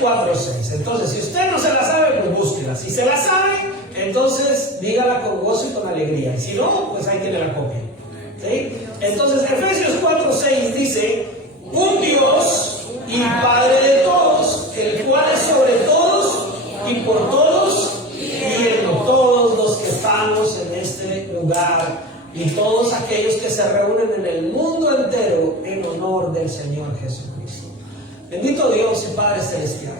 4:6. Entonces, si usted no se la sabe, pues búsquela. Si se la sabe, entonces dígala con gozo y con alegría. Y si no, pues ahí tiene la copia. ¿Sí? Entonces, Efesios 4:6 dice: un Dios y Padre de todos, el cual es sobre todos y por todos y en todos los que estamos en este lugar y todos aquellos que se reúnen en el mundo entero en honor del Señor Jesucristo. Bendito Dios y Padre Celestial.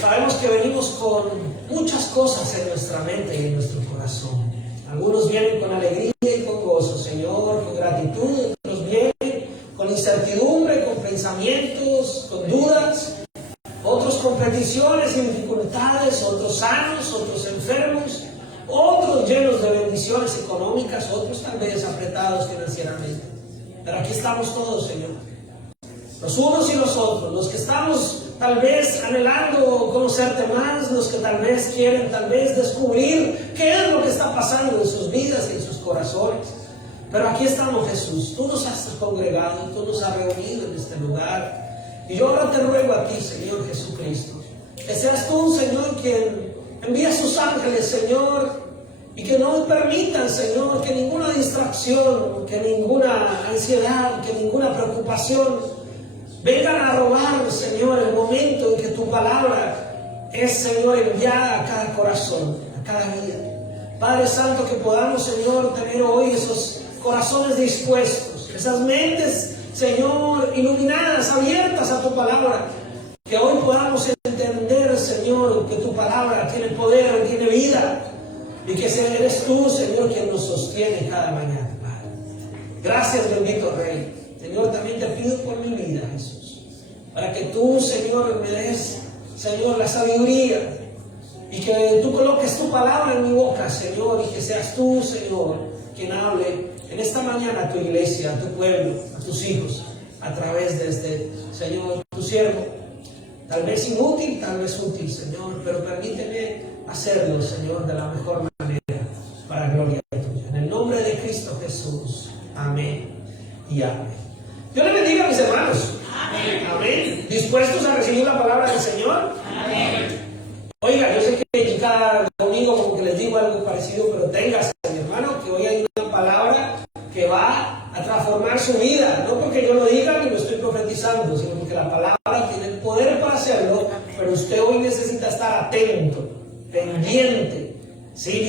Sabemos que venimos con muchas cosas en nuestra mente y en nuestro corazón. Algunos vienen con alegría y con gozo, Señor, con gratitud. Otros vienen con incertidumbre, con pensamientos, con dudas. Otros con peticiones y dificultades, otros sanos, otros enfermos, otros llenos de bendiciones económicas, otros tal vez apretados financieramente. Pero aquí estamos todos, Señor. Los unos y los otros, los que estamos tal vez anhelando conocerte más, los que tal vez quieren descubrir qué es lo que está pasando en sus vidas y en sus corazones. Pero aquí estamos, Jesús. Tú nos has congregado, tú nos has reunido en este lugar. Y yo ahora te ruego a ti, Señor Jesucristo, que seas tú, Señor, quien envía a sus ángeles, Señor, y que no permitan, Señor, que ninguna distracción, que ninguna ansiedad, que ninguna preocupación vengan a robar, Señor, el momento en que tu palabra es, Señor, enviada a cada corazón, a cada vida. Padre Santo, que podamos, Señor, tener hoy esos corazones dispuestos, esas mentes, Señor, iluminadas, abiertas a tu palabra. Que hoy podamos entender, Señor, que tu palabra tiene poder, tiene vida. Y que eres tú, Señor, quien nos sostiene cada mañana, Padre. Gracias, bendito Rey. Señor, también te pido por mi vida, Jesús. Para que tú, Señor, me des, Señor, la sabiduría. Y que tú coloques tu palabra en mi boca, Señor. Y que seas tú, Señor, quien hable en esta mañana a tu iglesia, a tu pueblo, a tus hijos, a través de este, Señor, tu siervo. Tal vez inútil, tal vez útil, Señor, pero permíteme hacerlo, Señor, de la mejor manera, para gloria tuya. En el nombre de Cristo Jesús. Amén y amén. Dios le bendiga a mis hermanos. Amén. Amén. ¿Dispuestos a recibir la palabra del Señor? Amén. Oiga, yo sé que cada domingo como que les digo algo parecido, pero téngase, mi hermano, que hoy hay una palabra que va a transformar su vida. No porque yo lo diga ni lo estoy profetizando, sino porque la palabra tiene el poder para hacerlo, pero usted hoy necesita estar atento, pendiente, ¿sí?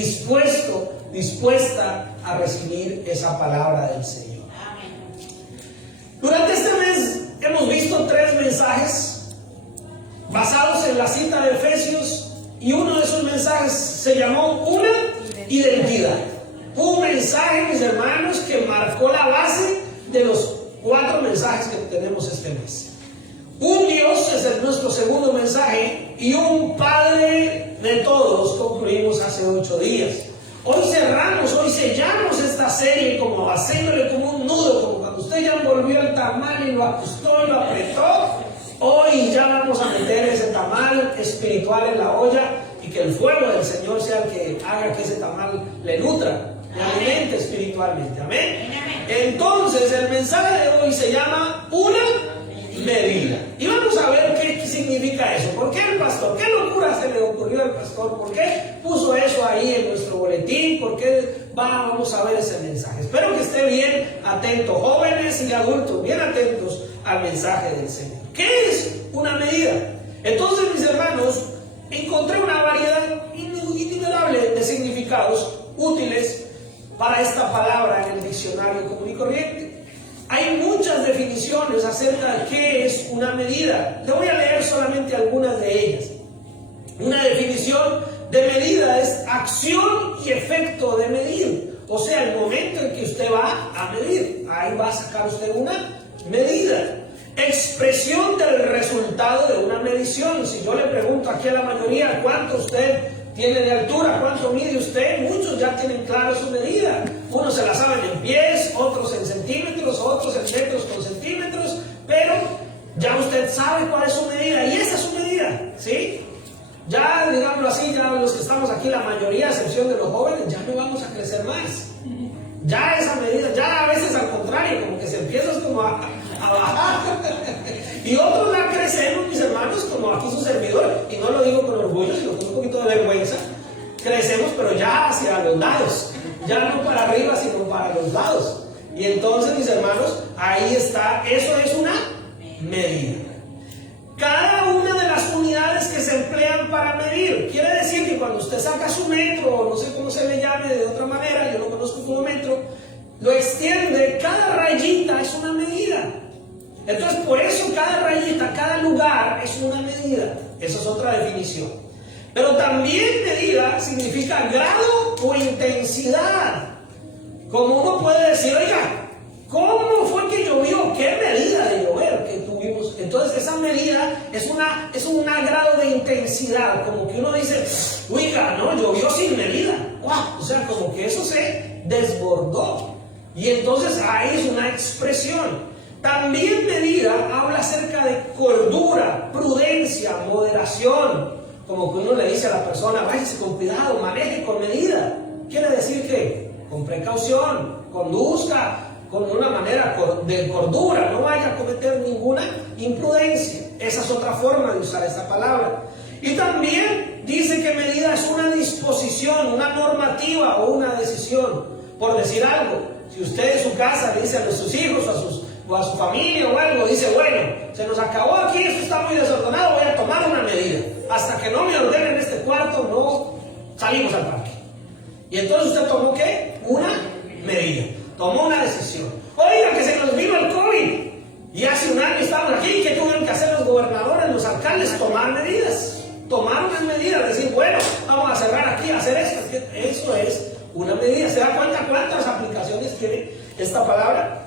Dispuesta a recibir esa palabra del Señor. Durante este mes hemos visto 3 mensajes basados en la cita de Efesios, y uno de esos mensajes se llamó una identidad. Un mensaje, mis hermanos, que marcó la base de los 4 mensajes que tenemos este mes. Un Dios es nuestro segundo mensaje, y un Padre de todos concluimos hace 8 días. Hoy sellamos esta serie como haciéndole como un nudo, como cuando usted ya envolvió el tamal y lo ajustó y lo apretó. Hoy ya vamos a meter ese tamal espiritual en la olla, y que el fuego del Señor sea el que haga que ese tamal le nutra, le alimente espiritualmente. Amén. Entonces el mensaje de hoy se llama una medida, y vamos a ver qué significa eso. ¿Por qué el pastor? ¿Qué locura se le ocurrió al pastor? ¿Por qué puso eso ahí en nuestro boletín? ¿Por qué vamos a ver ese mensaje? Espero que esté bien atento, jóvenes y adultos, bien atentos al mensaje del Señor. ¿Qué es una medida? Entonces, mis hermanos, encontré una variedad innumerable de significados útiles para esta palabra en el diccionario común y corriente. Hay muchas definiciones acerca de qué es una medida. Le voy a leer solamente algunas de ellas. Una definición de medida es acción y efecto de medir. O sea, el momento en que usted va a medir, ahí va a sacar usted una medida. Expresión del resultado de una medición. Si yo le pregunto aquí a la mayoría cuánto usted tiene de altura, cuánto mide usted, muchos ya tienen claro su medida. Unos se la saben en pies, otros en centímetros, otros en metros con centímetros, pero ya usted sabe cuál es su medida, y esa es su medida, ¿sí? Ya, digámoslo así, ya los que estamos aquí, la mayoría, a excepción de los jóvenes, ya no vamos a crecer más. Ya esa medida, ya a veces al contrario, como que se empieza como a bajar. Y otros la crecemos, mis orgullo, sino con un poquito de vergüenza, crecemos, pero ya hacia los lados, ya no para arriba, sino para los lados. Y entonces, mis hermanos, ahí está, eso es una medida. Cada una de las unidades que se emplean para medir, quiere decir que cuando usted saca su metro, o no sé cómo se le llame de otra manera, yo lo conozco como metro, lo extiende, cada rayita es una medida. Entonces, por eso cada rayita, cada lugar es una medida. Esa es otra definición. Pero también medida significa grado o intensidad. Como uno puede decir, oiga, ¿cómo fue que llovió? ¿Qué medida de llover que tuvimos? Entonces esa medida es un grado de intensidad, como que uno dice, oiga, no, llovió sin medida. ¡Wow! O sea, como que eso se desbordó. Y entonces ahí es una expresión. También medida habla acerca de cordura, prudencia, moderación. Como que uno le dice a la persona, váyase con cuidado, maneje con medida. Quiere decir que con precaución, conduzca con una manera de cordura, no vaya a cometer ninguna imprudencia. Esa es otra forma de usar esta palabra. Y también dice que medida es una disposición, una normativa o una decisión. Por decir algo, si usted en su casa le dice a sus hijos o a su familia o algo, dice, bueno, se nos acabó aquí, esto está muy desordenado, voy a tomar una medida. Hasta que no me ordenen este cuarto, no salimos al parque. Y entonces usted tomó, ¿qué? Una medida, tomó una decisión. Oiga, que se nos vino el COVID y hace un año estábamos aquí. ¿Qué tuvieron que hacer los gobernadores, los alcaldes? Tomar medidas, tomar unas medidas, decir, bueno, vamos a cerrar aquí, hacer esto. Eso es una medida. ¿Se da cuenta cuántas aplicaciones tiene esta palabra?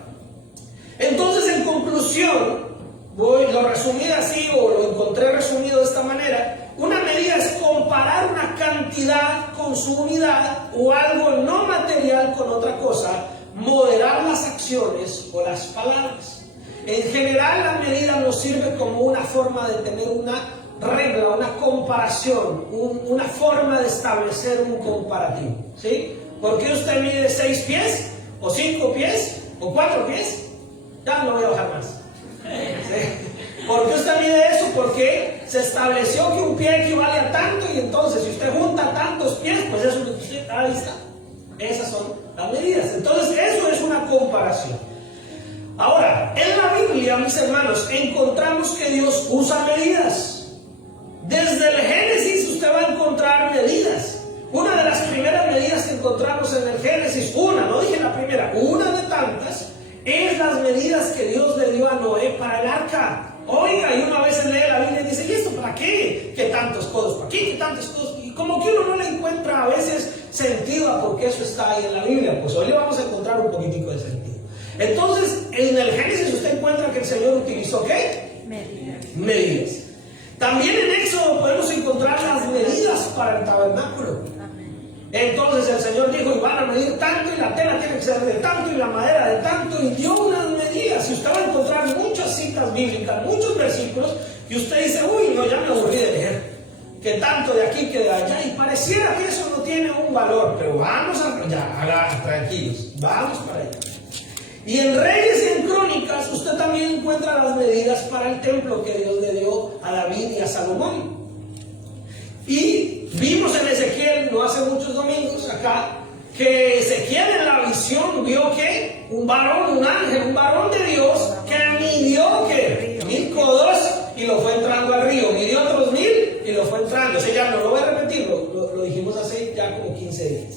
Entonces, en conclusión, lo resumí así, o lo encontré resumido de esta manera. Una medida es comparar una cantidad con su unidad o algo no material con otra cosa, moderar las acciones o las palabras. En general, la medida nos sirve como una forma de tener una regla, una comparación, una forma de establecer un comparativo. ¿Sí? ¿Por qué usted mide 6 pies, o 5 pies, o 4 pies? Ya no voy a bajar más. ¿Sí? ¿Por qué usted mide eso? Porque se estableció que un pie equivale a tanto, y entonces si usted junta tantos pies, pues eso es lo que usted, ahí está. Esas son las medidas. Entonces eso es una comparación. Ahora, en la Biblia, mis hermanos, encontramos que Dios usa medidas. Desde el Génesis usted va a encontrar medidas. Una de las primeras medidas que encontramos en el Génesis, no dije la primera, una de tantas, es las medidas que Dios le dio a Noé para el arca. Oiga, y uno a veces lee la Biblia y dice, ¿y esto para qué? ¿Qué tantos codos para aquí? ¿Qué tantos codos? Y como que uno no le encuentra a veces sentido a por qué eso está ahí en la Biblia. Pues hoy le vamos a encontrar un poquitico de sentido. Entonces, en el Génesis usted encuentra que el Señor utilizó ¿qué? Medidas. También en Éxodo podemos encontrar las medidas para el tabernáculo. Entonces el Señor dijo, y van a medir tanto, y la tela tiene que ser de tanto, y la madera de tanto, y dio unas medidas. Y usted va a encontrar muchas citas bíblicas, muchos versículos, y usted dice, uy, no, ya me aburrí de leer, que tanto de aquí que de allá, y pareciera que eso no tiene un valor, pero vamos tranquilos, vamos para allá. Y en Reyes y en Crónicas usted también encuentra las medidas para el templo que Dios le dio a David y a Salomón. Y vimos en Ezequiel, no hace muchos domingos acá, que Ezequiel en la visión vio que un varón, un ángel, un varón de Dios que midió que 1000 codos y lo fue entrando al río, midió otros 1000 y lo fue entrando. O sea, ya no lo voy a repetir, lo dijimos hace ya como 15 días.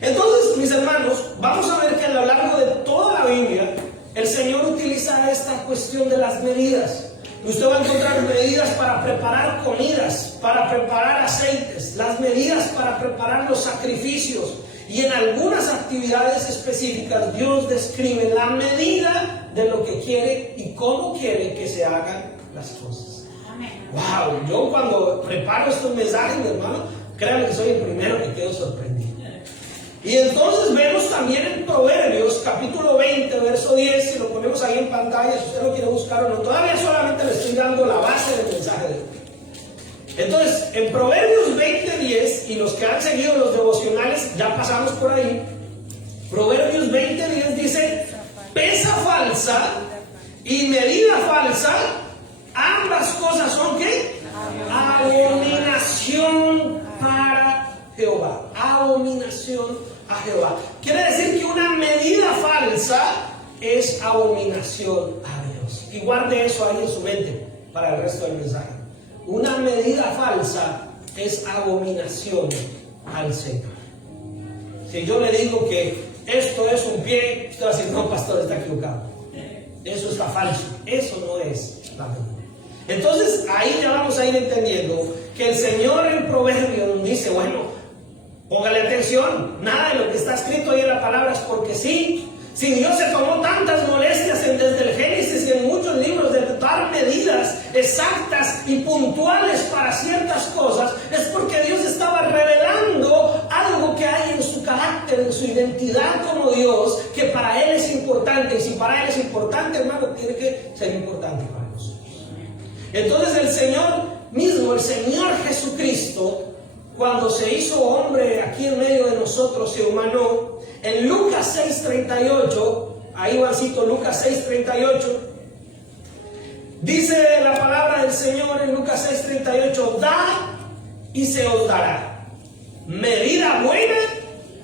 Entonces, mis hermanos, vamos a ver que a lo largo de toda la Biblia el Señor utiliza esta cuestión de las medidas. Usted va a encontrar medidas para preparar comidas, para preparar aceites, las medidas para preparar los sacrificios, y en algunas actividades específicas Dios describe la medida de lo que quiere y cómo quiere que se hagan las cosas. Wow, yo cuando preparo estos mensajes, mi hermano, créanme que soy el primero que quedo sorprendido. Y entonces vemos también en Proverbios, capítulo 20, verso 10, si lo ponemos ahí en pantalla, si usted lo quiere buscar o no, todavía solamente le estoy dando la base del mensaje de hoy. Entonces, en Proverbios 20, 10, y los que han seguido los devocionales, ya pasamos por ahí, Proverbios 20, 10 dice, pesa falsa y medida falsa, ambas cosas son ¿qué? Abominación abominación a Dios. Y guarde eso ahí en su mente para el resto del mensaje. Una medida falsa es abominación al Señor. Si yo le digo que esto es un pie, usted va a decir, no, pastor, está equivocado. Eso está falso. Eso no es la medida. Entonces, ahí ya vamos a ir entendiendo que el Señor en Proverbios nos dice, bueno, póngale atención, nada de lo que está escrito ahí en la palabra es porque sí. Si Dios se tomó tantas molestias desde el Génesis y en muchos libros de dar medidas exactas y puntuales para ciertas cosas, es porque Dios estaba revelando algo que hay en su carácter, en su identidad como Dios, que para Él es importante. Y si para Él es importante, hermano, tiene que ser importante para nosotros. Entonces el Señor mismo, el Señor Jesucristo, cuando se hizo hombre aquí en medio de nosotros, se humanó. En Lucas 6:38, ahí va cito Lucas 6:38, dice la palabra del Señor en Lucas 6:38, da y se os dará, medida buena,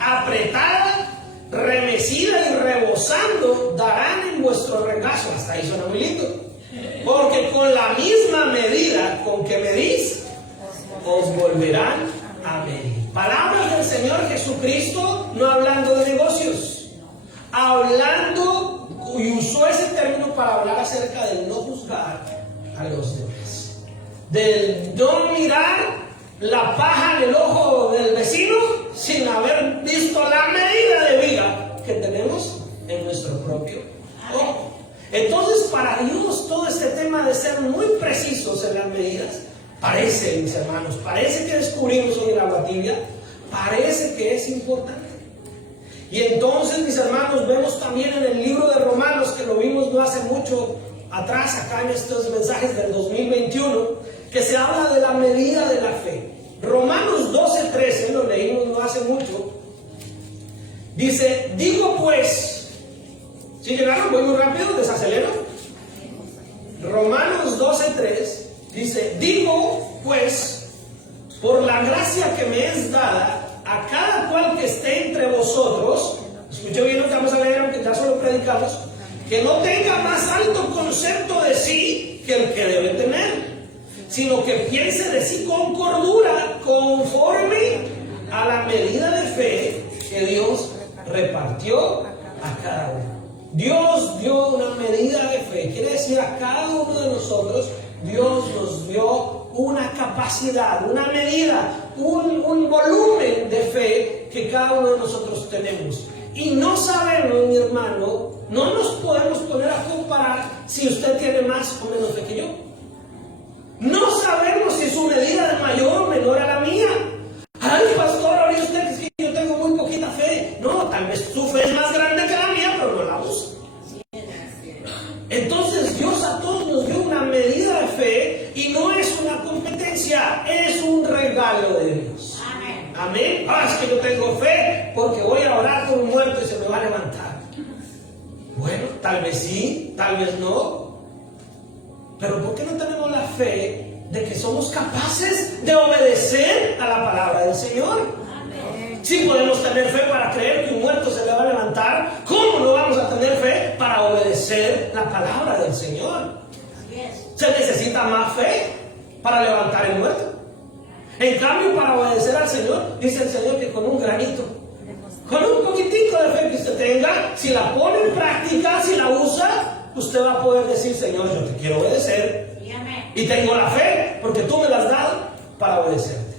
apretada, remecida y rebosando, darán en vuestro regazo. Hasta ahí suena muy lindo. Porque con la misma medida con que medís, os volverán a medir. Palabras del Señor Jesucristo, no hablando de negocios, hablando, y usó ese término para hablar acerca del no juzgar a los demás, del no mirar la paja en el ojo del vecino sin haber visto la medida de viga que tenemos en nuestro propio ojo. Entonces, para Dios, todo este tema de ser muy precisos en las medidas, parece, mis hermanos, parece que descubrimos hoy en Agua Tibia, parece que es importante. Y entonces, mis hermanos, vemos también en el libro de Romanos, que lo vimos no hace mucho atrás, acá en estos mensajes del 2021, que se habla de la medida de la fe. Romanos 12:13, lo leímos no hace mucho, dice, digo pues, ¿sí llegaron? Voy muy rápido, desacelero. Romanos 12:3 dice, digo pues, por la gracia que me es dada, a cada cual que esté entre vosotros, escuche bien lo que vamos a leer, aunque ya solo predicamos, que no tenga más alto concepto de sí que el que debe tener, sino que piense de sí con cordura, conforme a la medida de fe que Dios repartió a cada uno. Dios dio una medida de fe, quiere decir a cada uno de nosotros, Dios nos dio una capacidad, una medida, un volumen de fe que cada uno de nosotros tenemos. Y no sabemos, mi hermano, no nos podemos poner a comparar si usted tiene más o menos fe que yo. No sabemos si su medida es mayor o menor a la mía. Ay, pastor, ahora usted dice que yo tengo muy poquita fe. No, tal vez su fe es más grande que la mía, pero no la usa. Entonces Dios a todos nos dio una medida de fe y no es una competencia, es un regalo de Dios. Amén. Amén. Ah, es que yo tengo fe porque voy a orar por un muerto y se me va a levantar. Bueno, tal vez sí, tal vez no. Pero ¿por qué no tenemos la fe de que somos capaces de obedecer a la palabra del Señor? Amén. Si podemos tener fe para creer que un muerto se le va a levantar, ¿cómo no vamos a tener fe para obedecer la palabra del Señor? Se necesita más fe para levantar el muerto. En cambio, para obedecer al Señor, dice el Señor que con un granito, con un poquitico de fe que usted tenga, si la pone en práctica, si la usa, usted va a poder decir, Señor, yo te quiero obedecer. Y tengo la fe, porque tú me la has dado para obedecerte.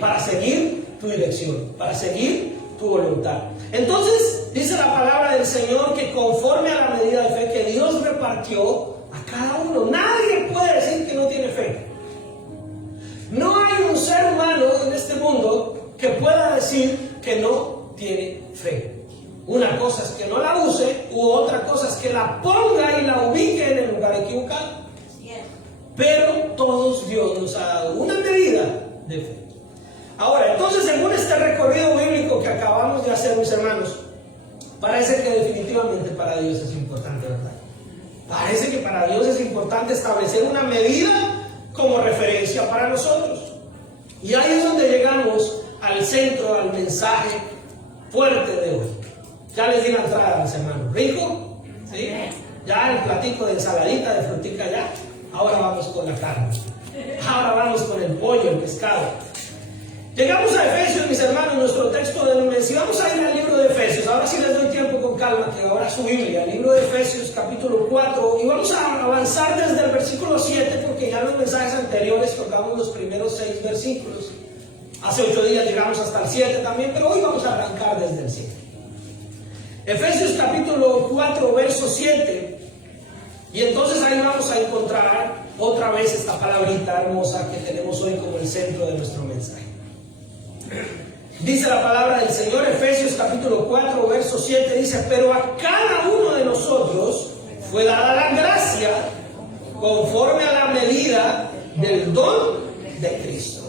Para seguir tu dirección, para seguir tu voluntad. Entonces, dice la palabra del Señor que conforme a la medida de fe que Dios repartió a cada uno, nadie puede decir que no tiene fe. No hay un ser humano en este mundo que pueda decir que no tiene fe. Una cosa es que no la use, u otra cosa es que la ponga y la ubique en el lugar equivocado. Pero todos Dios nos ha dado una medida de fe. Ahora, entonces, según este recorrido bíblico que acabamos de hacer, mis hermanos, parece que definitivamente para Dios es importante, ¿verdad? Parece que para Dios es importante establecer una medida como referencia para nosotros. Y ahí es donde llegamos al centro, al mensaje fuerte de hoy. Ya les di la entrada, mis hermanos. ¿Rico? ¿Sí? Ya el platico de ensaladita, de frutica ya. Ahora vamos con la carne. Ahora vamos con el pollo, el pescado. Llegamos a Efesios, mis hermanos, nuestro texto de lunes. Y vamos a ir al libro de Efesios. Ahora sí les doy tiempo con calma, que ahora su Biblia, el libro de Efesios, capítulo 4. Y vamos a avanzar desde el versículo 7, porque ya en los mensajes anteriores tocamos los primeros 6 versículos. Hace 8 días llegamos hasta el 7 también, pero hoy vamos a arrancar desde el 7. Efesios capítulo 4, verso 7. Y entonces ahí vamos a encontrar otra vez esta palabrita hermosa que tenemos hoy como el centro de nuestro mensaje. Dice la palabra del Señor, Efesios capítulo 4, verso 7, dice: pero a cada uno de nosotros fue dada la gracia conforme a la medida del don de Cristo.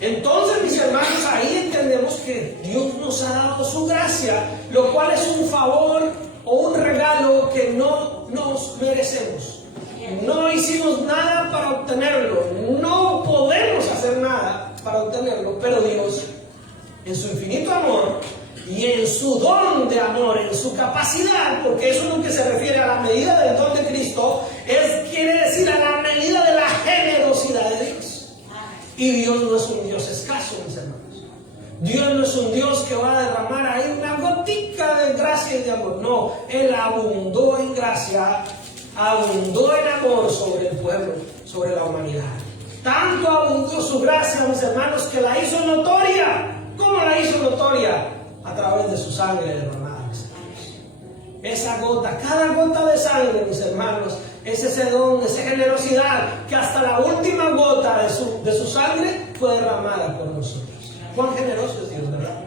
Entonces, mis hermanos, ahí entendemos que Dios nos ha dado su gracia, lo cual es un favor o un regalo que no nos merecemos. No hicimos nada para obtenerlo, no podemos hacer nada para obtenerlo, pero Dios, en su infinito amor y en su don de amor, en su capacidad, porque eso es lo que se refiere a la medida del don de Cristo, quiere decir a la medida de la generosidad de Dios. Y Dios no es un Dios escaso, mis hermanos. Dios no es un Dios que va a derramar ahí una gotica de gracia y de amor. No, Él abundó en gracia, abundó en amor sobre el pueblo, sobre la humanidad. Tanto abundó su gracia, mis hermanos, que la hizo notoria. ¿Cómo la hizo notoria? A través de su sangre derramada, mis hermanos. Esa gota, cada gota de sangre, mis hermanos, es ese don, esa generosidad, que hasta la última gota de su sangre fue derramada por nosotros. Cuán generoso es Dios, ¿verdad?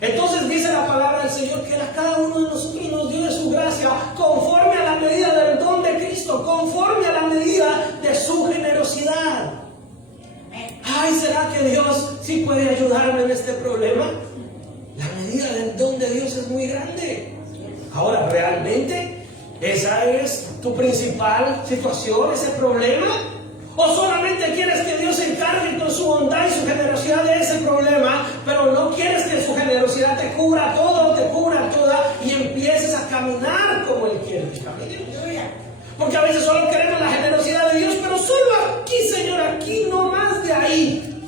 Entonces dice la palabra del Señor que a cada uno de nosotros nos dio de su gracia conforme a la medida del don de Cristo, conforme a la medida de su generosidad. Ay, ¿será que Dios sí puede ayudarme en este problema? La medida del don de Dios es muy grande. Ahora, ¿realmente esa es tu principal situación, ese problema? ¿O solamente quieres que Dios se encargue con su bondad y su generosidad de ese problema, pero no quieres que su generosidad te cubra todo, te cubra toda y empieces a caminar como Él quiere que camines? Porque a veces solo queremos la generosidad de Dios, pero solo aquí, Señor, aquí, no más de ahí.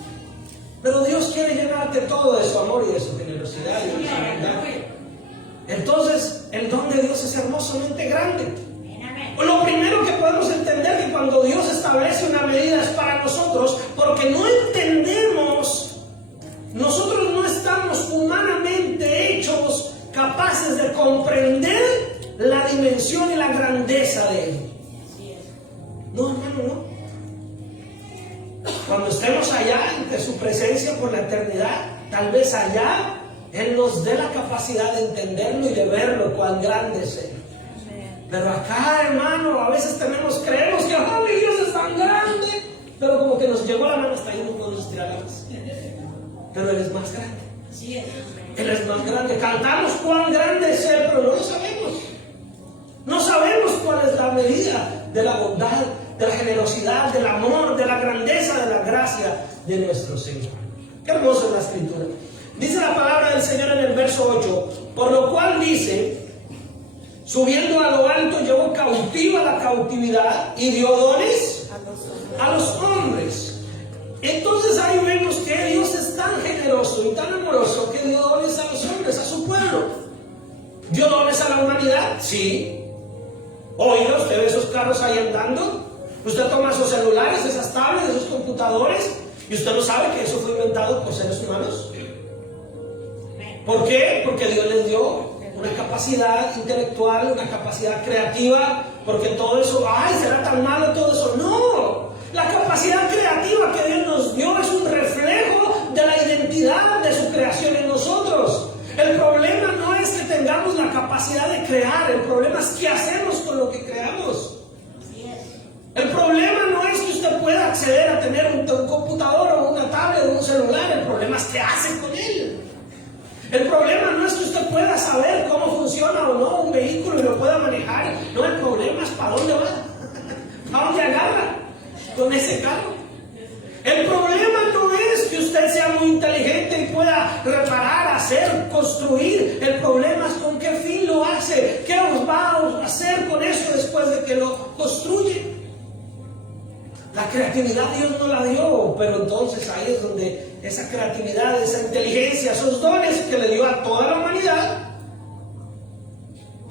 Pero Dios quiere llenarte todo de su amor y de su generosidad y de su bondad. Entonces, el don de Dios es hermosamente grande. Lo primero que podemos entender que cuando Dios establece una medida es para nosotros, porque no entendemos, nosotros no estamos humanamente hechos capaces de comprender la dimensión y la grandeza de Él. No, hermano, no. Cuando estemos allá ante su presencia por la eternidad, tal vez allá Él nos dé la capacidad de entenderlo y de verlo, cuán grande es Él. Pero acá, hermano, a veces creemos que mi Dios es tan grande, pero como que nos llegó la mano hasta ahí, no podemos estirar más. Pero Él es más grande. Él es más grande. Cantamos cuán grande es Él, pero no lo sabemos. No sabemos cuál es la medida de la bondad, de la generosidad, del amor, de la grandeza, de la gracia de nuestro Señor. Qué hermosa es la Escritura. Dice la palabra del Señor en el verso 8, por lo cual dice: subiendo a lo alto, llevó cautiva la cautividad y dio dones a los hombres. Entonces ahí vemos que Dios es tan generoso y tan amoroso que dio dones a los hombres, a su pueblo. ¿Dio dones a la humanidad? Sí. Oiga, usted ve esos carros ahí andando, usted toma esos celulares, esas tablets, esos computadores, y usted no sabe que eso fue inventado por seres humanos. ¿Por qué? Porque Dios les dio una capacidad intelectual, una capacidad creativa, porque todo eso, ¿será tan malo todo eso? No, la capacidad creativa que Dios nos dio es un reflejo de la identidad de su creación en nosotros. El problema no es que tengamos la capacidad de crear, el problema es qué hacemos con lo que creamos. El problema no es que usted pueda acceder a tener un computador o una tablet o un celular, el problema es qué hace con él. El problema no es que usted pueda saber cómo funciona o no un vehículo y lo pueda manejar. No, el problema es para dónde va, para dónde agarra con ese carro. El problema no es que usted sea muy inteligente y pueda reparar, hacer, construir. El problema es con qué fin lo hace. hace? ¿Qué va a hacer con eso después de que lo construye? La creatividad Dios no la dio, pero entonces ahí es donde esa creatividad, esa inteligencia, esos dones que le dio a toda la humanidad,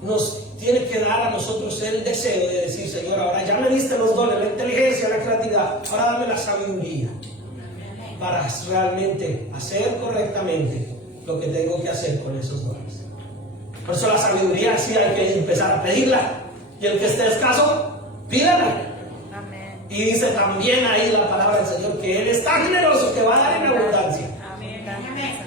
nos tiene que dar a nosotros el deseo de decir: Señor, ahora ya me diste los dones, la inteligencia, la creatividad, ahora dame la sabiduría para realmente hacer correctamente lo que tengo que hacer con esos dones. Por eso la sabiduría sí hay que empezar a pedirla, y el que esté escaso, pídala. Y dice también ahí la palabra del Señor que Él está generoso, que va a dar en abundancia.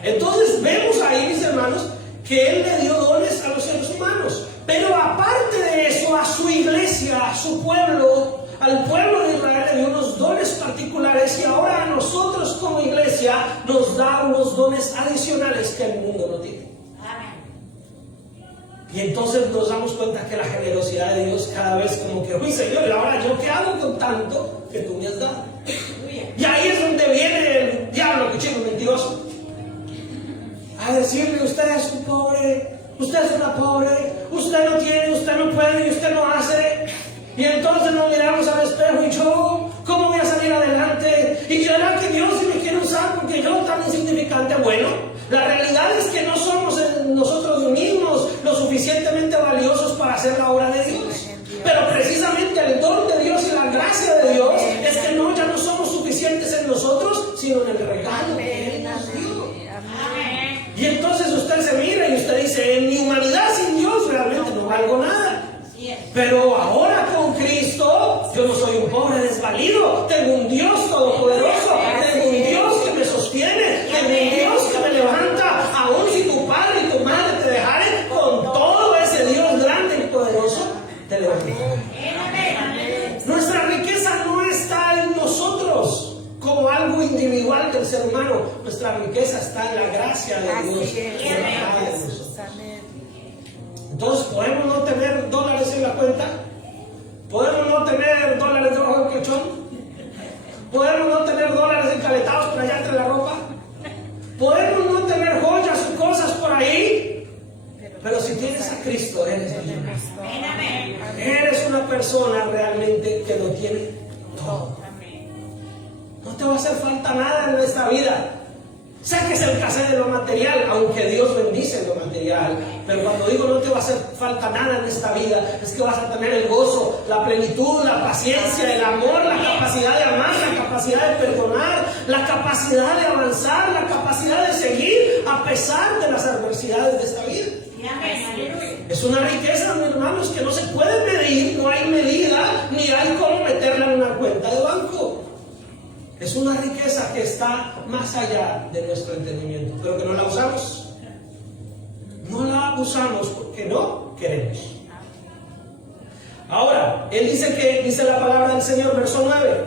Entonces vemos ahí, mis hermanos, que Él le dio dones a los seres humanos. Pero aparte de eso, a su iglesia, a su pueblo, al pueblo de Israel le dio unos dones particulares, y ahora a nosotros como iglesia nos da unos dones adicionales que el mundo no tiene. Y entonces nos damos cuenta que la generosidad de Dios cada vez como que: uy, Señor, ¿y ahora yo qué hago con tanto que tú me has dado? Y ahí es donde viene el diablo, cochino mentiroso, a decirle: usted es un pobre, usted es una pobre, usted no tiene, usted no puede y usted no hace. Y entonces nos miramos al espejo: y yo, ¿cómo voy a salir adelante? ¿Y creerá que Dios me quiere usar porque yo tan insignificante? Bueno, la realidad es que no somos nosotros mismos lo suficientemente valiosos para hacer la obra de Dios. Pero precisamente el don de Dios y la gracia de Dios es que ya no somos suficientes en nosotros, sino en el regalo que Él nos dio. Y entonces usted se mira y usted dice: en mi humanidad sin Dios realmente no valgo nada. Pero ahora con Cristo yo no soy un pobre desvalido, tengo un Dios todopoderoso, tengo un Dios que me sostiene, tengo un Dios que me levanta. Aun si tu padre y tu madre te dejaren, con todo ese Dios grande y poderoso te levantará. Nuestra riqueza no está en nosotros como algo individual del ser humano. Nuestra riqueza está en la gracia de Dios. Entonces, ¿podemos no tener dólares en la cuenta? ¿Podemos no tener dólares debajo del colchón? ¿Podemos no tener dólares encaletados por allá entre la ropa? ¿Podemos no tener joyas y cosas por ahí? Pero si tienes a Cristo, eres millonario. Eres una persona realmente que lo tiene todo. No te va a hacer falta nada en esta vida. Saques el casé de lo material, aunque Dios bendice lo material. Pero cuando digo no te va a hacer falta nada en esta vida, es que vas a tener el gozo, la plenitud, la paciencia, el amor, la capacidad de amar, la capacidad de perdonar, la capacidad de avanzar, la capacidad de seguir a pesar de las adversidades de esta vida. Es una riqueza, mis hermanos, que no se puede medir, no hay medida, ni hay cómo meterla en una cuenta de banco. Es una riqueza que está más allá de nuestro entendimiento, pero que no la usamos. No la usamos porque no queremos. Ahora, él dice la palabra del Señor, verso 9.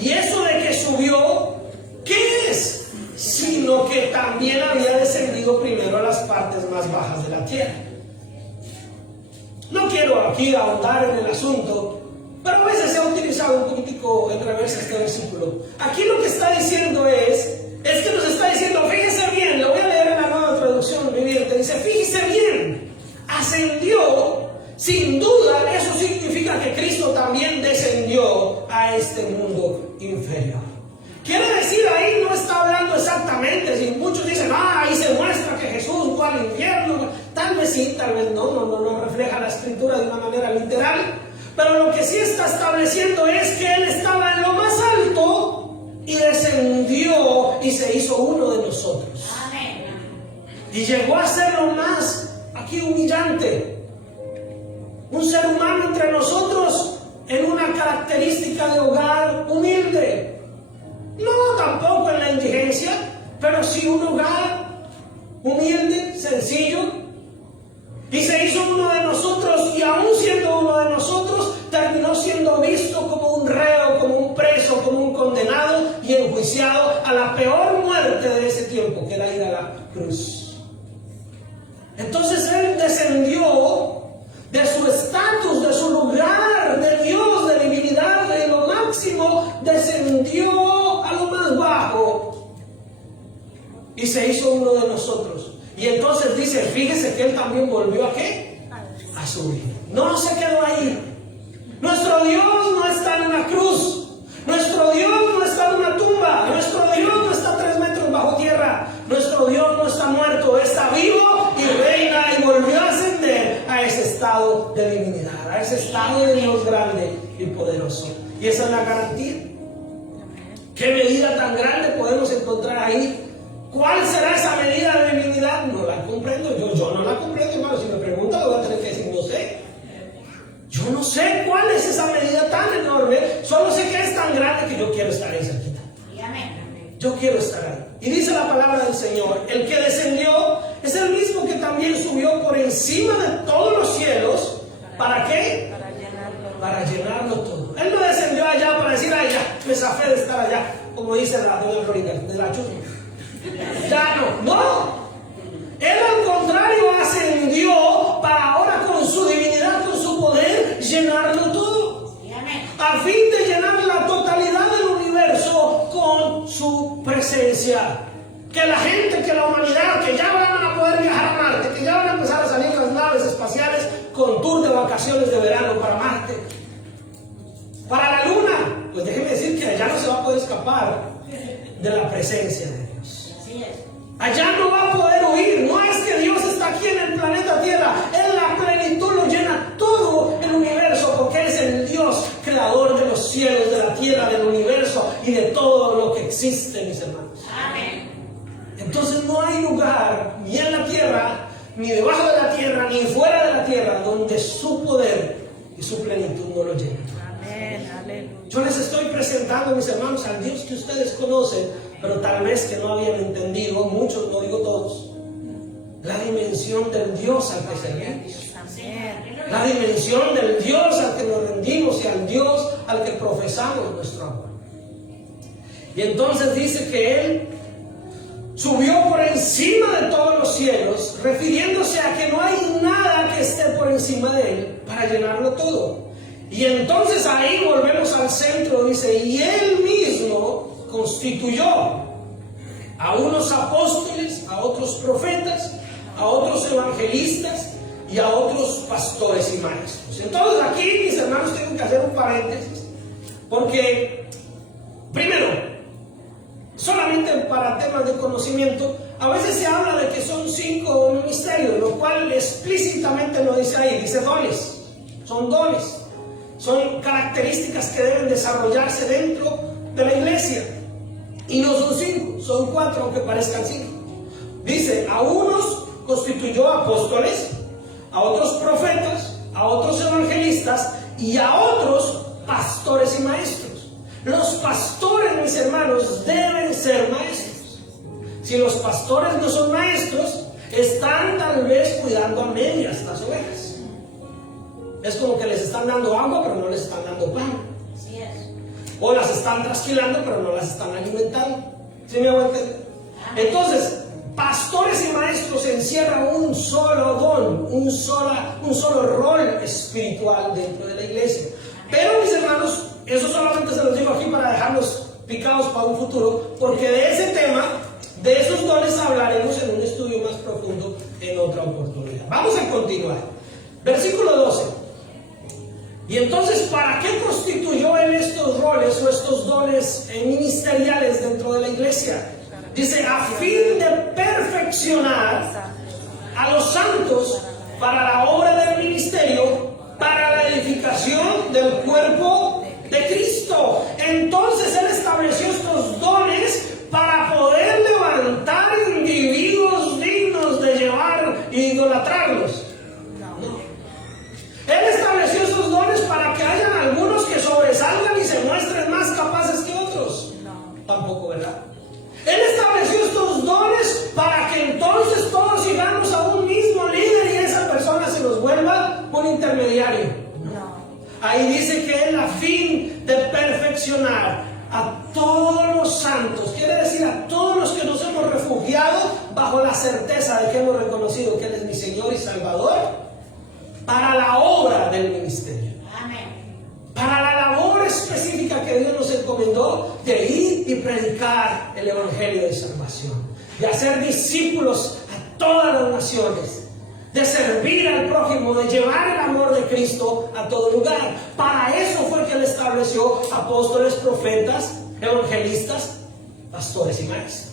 Y eso de que subió, ¿qué es? Sino que también había descendido primero a las partes más bajas de la tierra. No quiero aquí ahondar en el asunto, pero a veces se ha utilizado un poquitico en reversa este versículo. Aquí lo que está diciendo es que nos está diciendo: fíjese bien, lo voy a leer en la Nueva Traducción Viviente. Dice: fíjese bien, ascendió, sin duda, eso significa que Cristo también descendió a este mundo inferior. Quiere decir, ahí no está hablando exactamente, si muchos dicen: ahí se muestra que Jesús fue al infierno. Tal vez sí, tal vez no refleja la escritura de una manera literal. Pero lo que sí está estableciendo es que Él estaba en lo más alto y descendió y se hizo uno de nosotros. Y llegó a ser lo más aquí humillante. Un ser humano entre nosotros en una característica de hogar humilde. No tampoco en la indigencia, pero sí un hogar humilde, sencillo. Y se hizo uno de nosotros, y aún siendo uno de nosotros, terminó siendo visto como un reo, como un preso, como un condenado y enjuiciado a la peor muerte de ese tiempo, que era ir a la cruz. Entonces Él descendió de su estatus, de su lugar de Dios, de divinidad, de lo máximo, descendió a lo más bajo y se hizo uno de nosotros. Y entonces dice, fíjese que Él también volvió ¿a qué? su vida. No se quedó ahí. Nuestro Dios no está en una cruz. Nuestro Dios no está en una tumba. Nuestro Dios no está 3 metros bajo tierra. Nuestro Dios no está muerto, está vivo y reina y volvió a ascender a ese estado de divinidad, a ese estado de Dios grande y poderoso. Y esa es la garantía. ¿Qué medida tan grande podemos encontrar ahí? ¿Cuál será esa medida de divinidad? No la comprendo. Yo no la comprendo, hermano. Si me preguntan, le voy a tener que decir, no sé. Yo no sé cuál es esa medida tan enorme. Solo sé que es tan grande que yo quiero estar ahí cerquita. Yo quiero estar ahí. Y dice la palabra del Señor, el que descendió es el mismo que también subió por encima de todos los cielos. ¿Para qué? Para llenarlo todo. Él no descendió allá para decir, ay, ya, me zafé de estar allá, como dice la doña Florida, de la chusma. Ya no. Él al contrario ascendió para ahora con su divinidad, con su poder, llenarlo todo. A fin de llenar la totalidad del universo con su presencia. Que la gente, que la humanidad, que ya van a poder viajar a Marte, que ya van a empezar a salir las naves espaciales con tour de vacaciones de verano para Marte. Para la Luna, pues déjenme decir que allá no se va a poder escapar de la presencia de Dios. Allá no va a poder huir. No es que Dios está aquí en el planeta Tierra. En la plenitud lo llena todo el universo, porque es el Dios creador de los cielos, de la tierra, del universo y de todo lo que existe, mis hermanos. Amén. Entonces no hay lugar, ni en la tierra, ni debajo de la tierra, ni fuera de la tierra, donde su poder y su plenitud no lo llenen. Amén. Aleluya. Yo les estoy presentando, mis hermanos, al Dios que ustedes conocen, pero tal vez que no habían entendido, muchos, no digo todos, la dimensión del Dios al que servimos. La dimensión del Dios al que nos rendimos y al Dios al que profesamos nuestro amor. Y entonces dice que Él subió por encima de todos los cielos, refiriéndose a que no hay nada que esté por encima de Él para llenarlo todo. Y entonces ahí volvemos al centro, dice, y Él mismo constituyó a unos apóstoles, a otros profetas, a otros evangelistas y a otros pastores y maestros. Entonces aquí, mis hermanos, tengo que hacer un paréntesis, porque primero, solamente para temas de conocimiento, a veces se habla de que son 5 ministerios, lo cual explícitamente no dice ahí, dice dones, son dones. Son características que deben desarrollarse dentro de la iglesia. Y no son 5, son 4, aunque parezcan 5. Dice, a unos constituyó apóstoles, a otros profetas, a otros evangelistas y a otros pastores y maestros. Los pastores, mis hermanos, deben ser maestros. Si los pastores no son maestros, están tal vez cuidando a medias las ovejas. Es como que les están dando agua, pero no les están dando pan. Así es. O las están trasquilando, pero no las están alimentando. ¿Sí me hago entender? Entonces, pastores y maestros encierran un solo don, un solo rol espiritual dentro de la iglesia. Pero, mis hermanos, eso solamente se los digo aquí para dejarlos picados para un futuro, porque de ese tema, de esos dones hablaremos en un estudio más profundo en otra oportunidad. Vamos a continuar. Versículo 12. Y entonces, ¿para qué constituyó Él estos roles o estos dones ministeriales dentro de la iglesia? Dice, a fin de perfeccionar a los santos para la obra del ministerio, para la edificación del cuerpo de Cristo. Entonces Él estableció estos dones para poder levantar individuos dignos de llevar e idolatrarlos. Él estableció esos dones para que hayan algunos que sobresalgan y se muestren más capaces que otros. Tampoco, ¿verdad? Él estableció estos dones para que entonces todos sigamos a un mismo líder y esa persona se nos vuelva un intermediario. Ahí dice que Él a fin de perfeccionar a todos los santos, quiere decir a todos los que nos hemos refugiado bajo la certeza de que hemos reconocido que Él es mi Señor y Salvador, para la obra del ministerio. Amén. Para la labor específica que Dios nos encomendó de ir y predicar el Evangelio de salvación, de hacer discípulos a todas las naciones, de servir al prójimo, de llevar el amor de Cristo a todo lugar. Para eso fue que Él estableció apóstoles, profetas, evangelistas, pastores y maestros.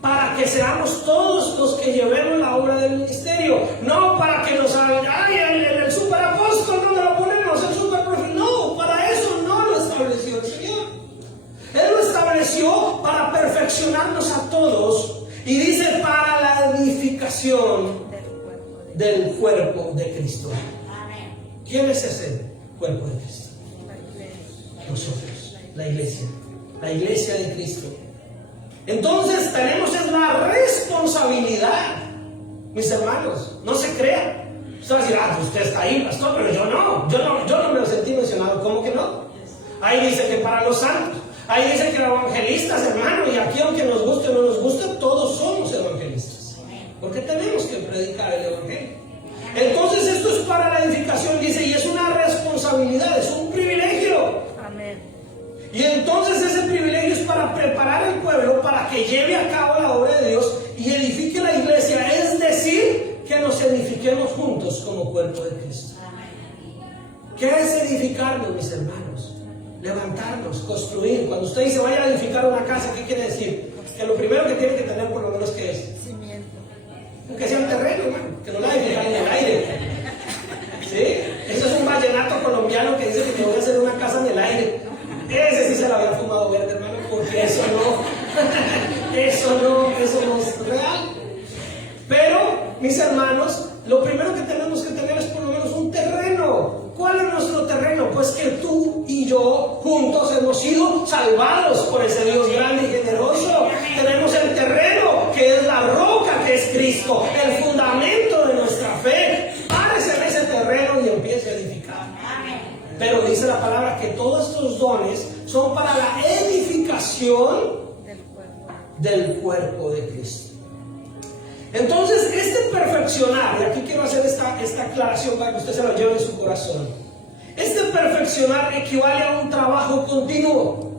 Para que seamos todos los que llevemos la obra del ministerio. No para que nos hagan, ay, el superapóstol, ¿dónde lo ponemos? El superprofeta. No, para eso no lo estableció el Señor. Él lo estableció para perfeccionarnos a todos. Y dice, para la edificación del cuerpo de Cristo. ¿Quién es ese cuerpo de Cristo? Nosotros, la iglesia de Cristo. Entonces tenemos la responsabilidad, mis hermanos, no se crean. Usted va a decir, usted está ahí, pastor, pero yo no me lo sentí mencionado. ¿Cómo que no? Ahí dice que para los santos, ahí dice que los evangelistas, hermano, y aquí aunque nos guste o no nos guste, todos somos evangelistas, porque tenemos que predicar el evangelio. Entonces esto es para la edificación, dice, y es una responsabilidad, es un privilegio. Amén. Y entonces ese privilegio es para preparar al pueblo para que lleve a cabo la obra de Dios y edifique la iglesia, es decir, que nos edifiquemos juntos como cuerpo de Cristo. ¿Qué es edificarnos, mis hermanos? Levantarnos, construir. Cuando usted dice vaya a edificar una casa, ¿qué quiere decir? Que lo primero que tiene que tener por lo menos ¿qué es? Cimiento. Que sea un terreno, hermano, que no la va a edificar en el aire. ¿Sí? Eso es un vallenato colombiano que dice que me voy a hacer una casa en el aire. Ese sí se lo había fumado verde, hermano, porque eso no es real. Pero, mis hermanos, lo primero que tenemos que tener es por lo menos un terreno. ¿Cuál es nuestro terreno? Pues que tú y yo juntos hemos sido salvados por ese Dios grande y generoso. Tenemos el terreno, que es la roca, que es Cristo, el fundamento de nuestra fe. Párese en ese terreno y empiece a edificar. Pero dice la palabra que todos estos dones son para la edificación del cuerpo de Cristo. Entonces, este perfeccionar, y aquí quiero hacer esta aclaración para que usted se lo lleve en su corazón. Este perfeccionar equivale a un trabajo continuo.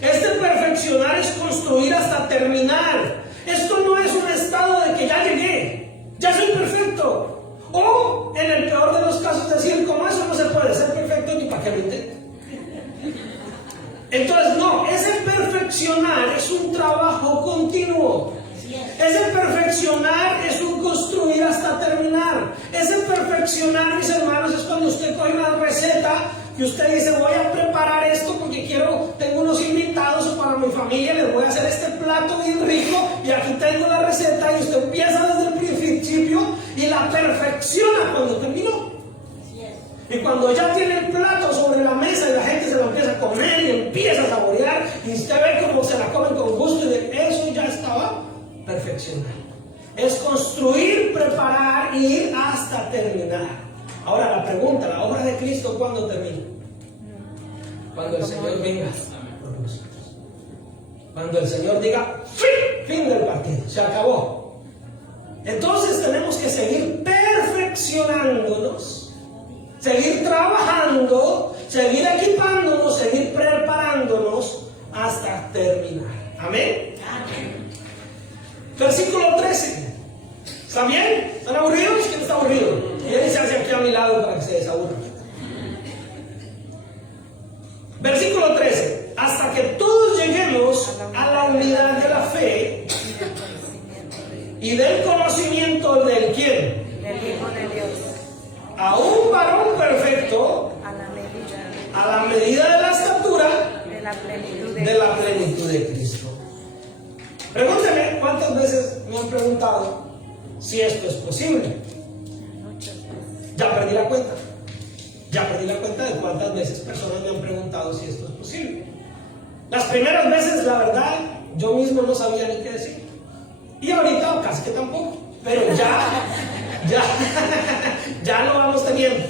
Este perfeccionar es construir hasta terminar. Esto no es un estado de que ya llegué, ya soy perfecto. O, en el peor de los casos, decir, como eso no se puede ser perfecto, ni para qué lo intente. Entonces, no, ese perfeccionar es un trabajo continuo. Ese perfeccionar es un construir hasta terminar. Ese perfeccionar, mis hermanos, es cuando usted coge una receta y usted dice, voy a preparar esto porque tengo unos invitados o para mi familia les voy a hacer este plato bien rico y aquí tengo la receta, y usted empieza desde el principio y la perfecciona cuando terminó. Y cuando ya tiene el plato sobre la mesa y la gente se lo empieza a comer y empieza a saborear y usted ve cómo se la comen con gusto, y de eso ya estaba perfeccionado. Es construir, preparar y ir hasta terminar. Ahora la pregunta, ¿la obra de Cristo cuándo termina? Cuando el Señor venga por nosotros. Cuando el Señor diga, fin del partido, se acabó. Entonces tenemos que seguir perfeccionándonos, seguir trabajando, seguir equipándonos, seguir preparándonos hasta terminar. Amén. Amén. Versículo 13. ¿Está bien? ¿Están aburridos? ¿Quién está aburrido? Quédense hacia aquí a mi lado para que se desaburran. Versículo 13. Hasta que todos lleguemos a la unidad de la fe y del conocimiento del ¿quién? Del Hijo de Dios. A un varón perfecto, a la medida de la estatura de la plenitud de Cristo. Pregúnteme cuántas veces me han preguntado si esto es posible. Ya perdí la cuenta. Ya perdí la cuenta de cuántas veces personas me han preguntado si esto es posible. Las primeras veces, la verdad, yo mismo no sabía ni qué decir. Y ahorita casi que tampoco. Pero ya lo vamos teniendo.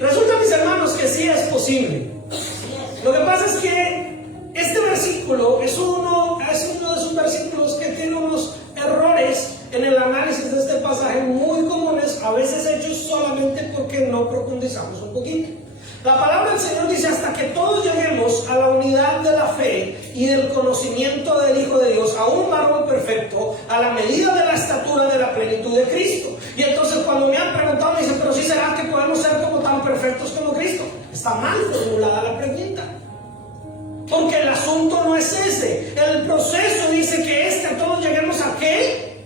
Resulta, mis hermanos, que sí es posible. Lo que pasa es que este versículo es uno de esos versículos que tiene unos errores en el análisis de este pasaje muy comunes, a veces hechos solamente porque no profundizamos un poquito. La palabra del Señor dice hasta que todos lleguemos a la unidad de la fe y del conocimiento del Hijo de Dios, a un varón perfecto, a la medida de la estatura de la plenitud de Cristo. Y entonces perfectos como Cristo. Está mal formulada la pregunta. Porque el asunto no es ese. El proceso dice que todos lleguemos a ¿qué?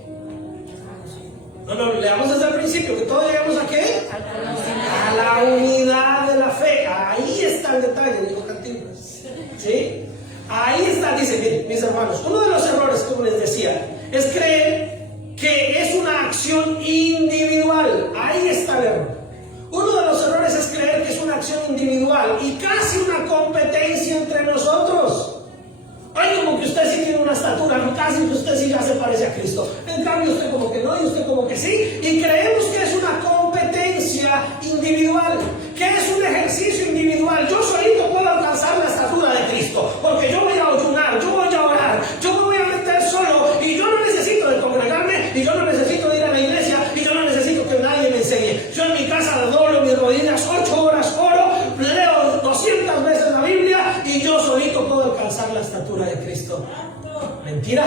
No, leamos desde el principio, que todos lleguemos a ¿qué? A la unidad de la fe. Ahí está el detalle, dijo Cantinflas. ¿Sí? Ahí está, dice, miren, mis hermanos, uno de los errores, como les decía, es creer que es una acción individual. Ahí está el error. Uno de los errores es creer que es una acción individual y casi una competencia entre nosotros. Ay, como que usted sí tiene una estatura, no, casi que usted sí ya se parece a Cristo. En cambio usted como que no y usted como que sí. Y creemos que es una competencia individual, que es un ejercicio individual. Yo solito puedo alcanzar la estatura de Cristo, porque yo voy a ayunar, yo voy a orar, yo me voy a meter solo y yo no necesito de congregarme y yo no necesito de ir a la iglesia y yo no necesito que nadie me enseñe. Yo en mi casa doblo mis rodillas, 8 horas oro, leo 200 veces la Biblia y yo solito puedo alcanzar la estatura de Cristo. Mentira.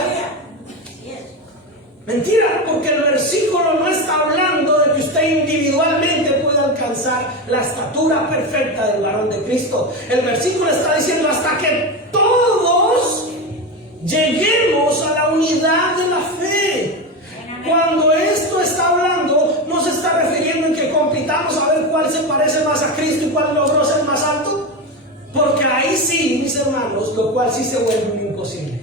Mentira, porque el versículo no está hablando de que usted individualmente puede alcanzar la estatura perfecta del varón de Cristo. El versículo está diciendo hasta que todos lleguemos a la unidad de la fe. Cuando esto está hablando, no se está refiriendo en que compitamos a ver cuál se parece más a Cristo y cuál logró ser más alto. Porque ahí sí, mis hermanos, lo cual sí se vuelve un imposible.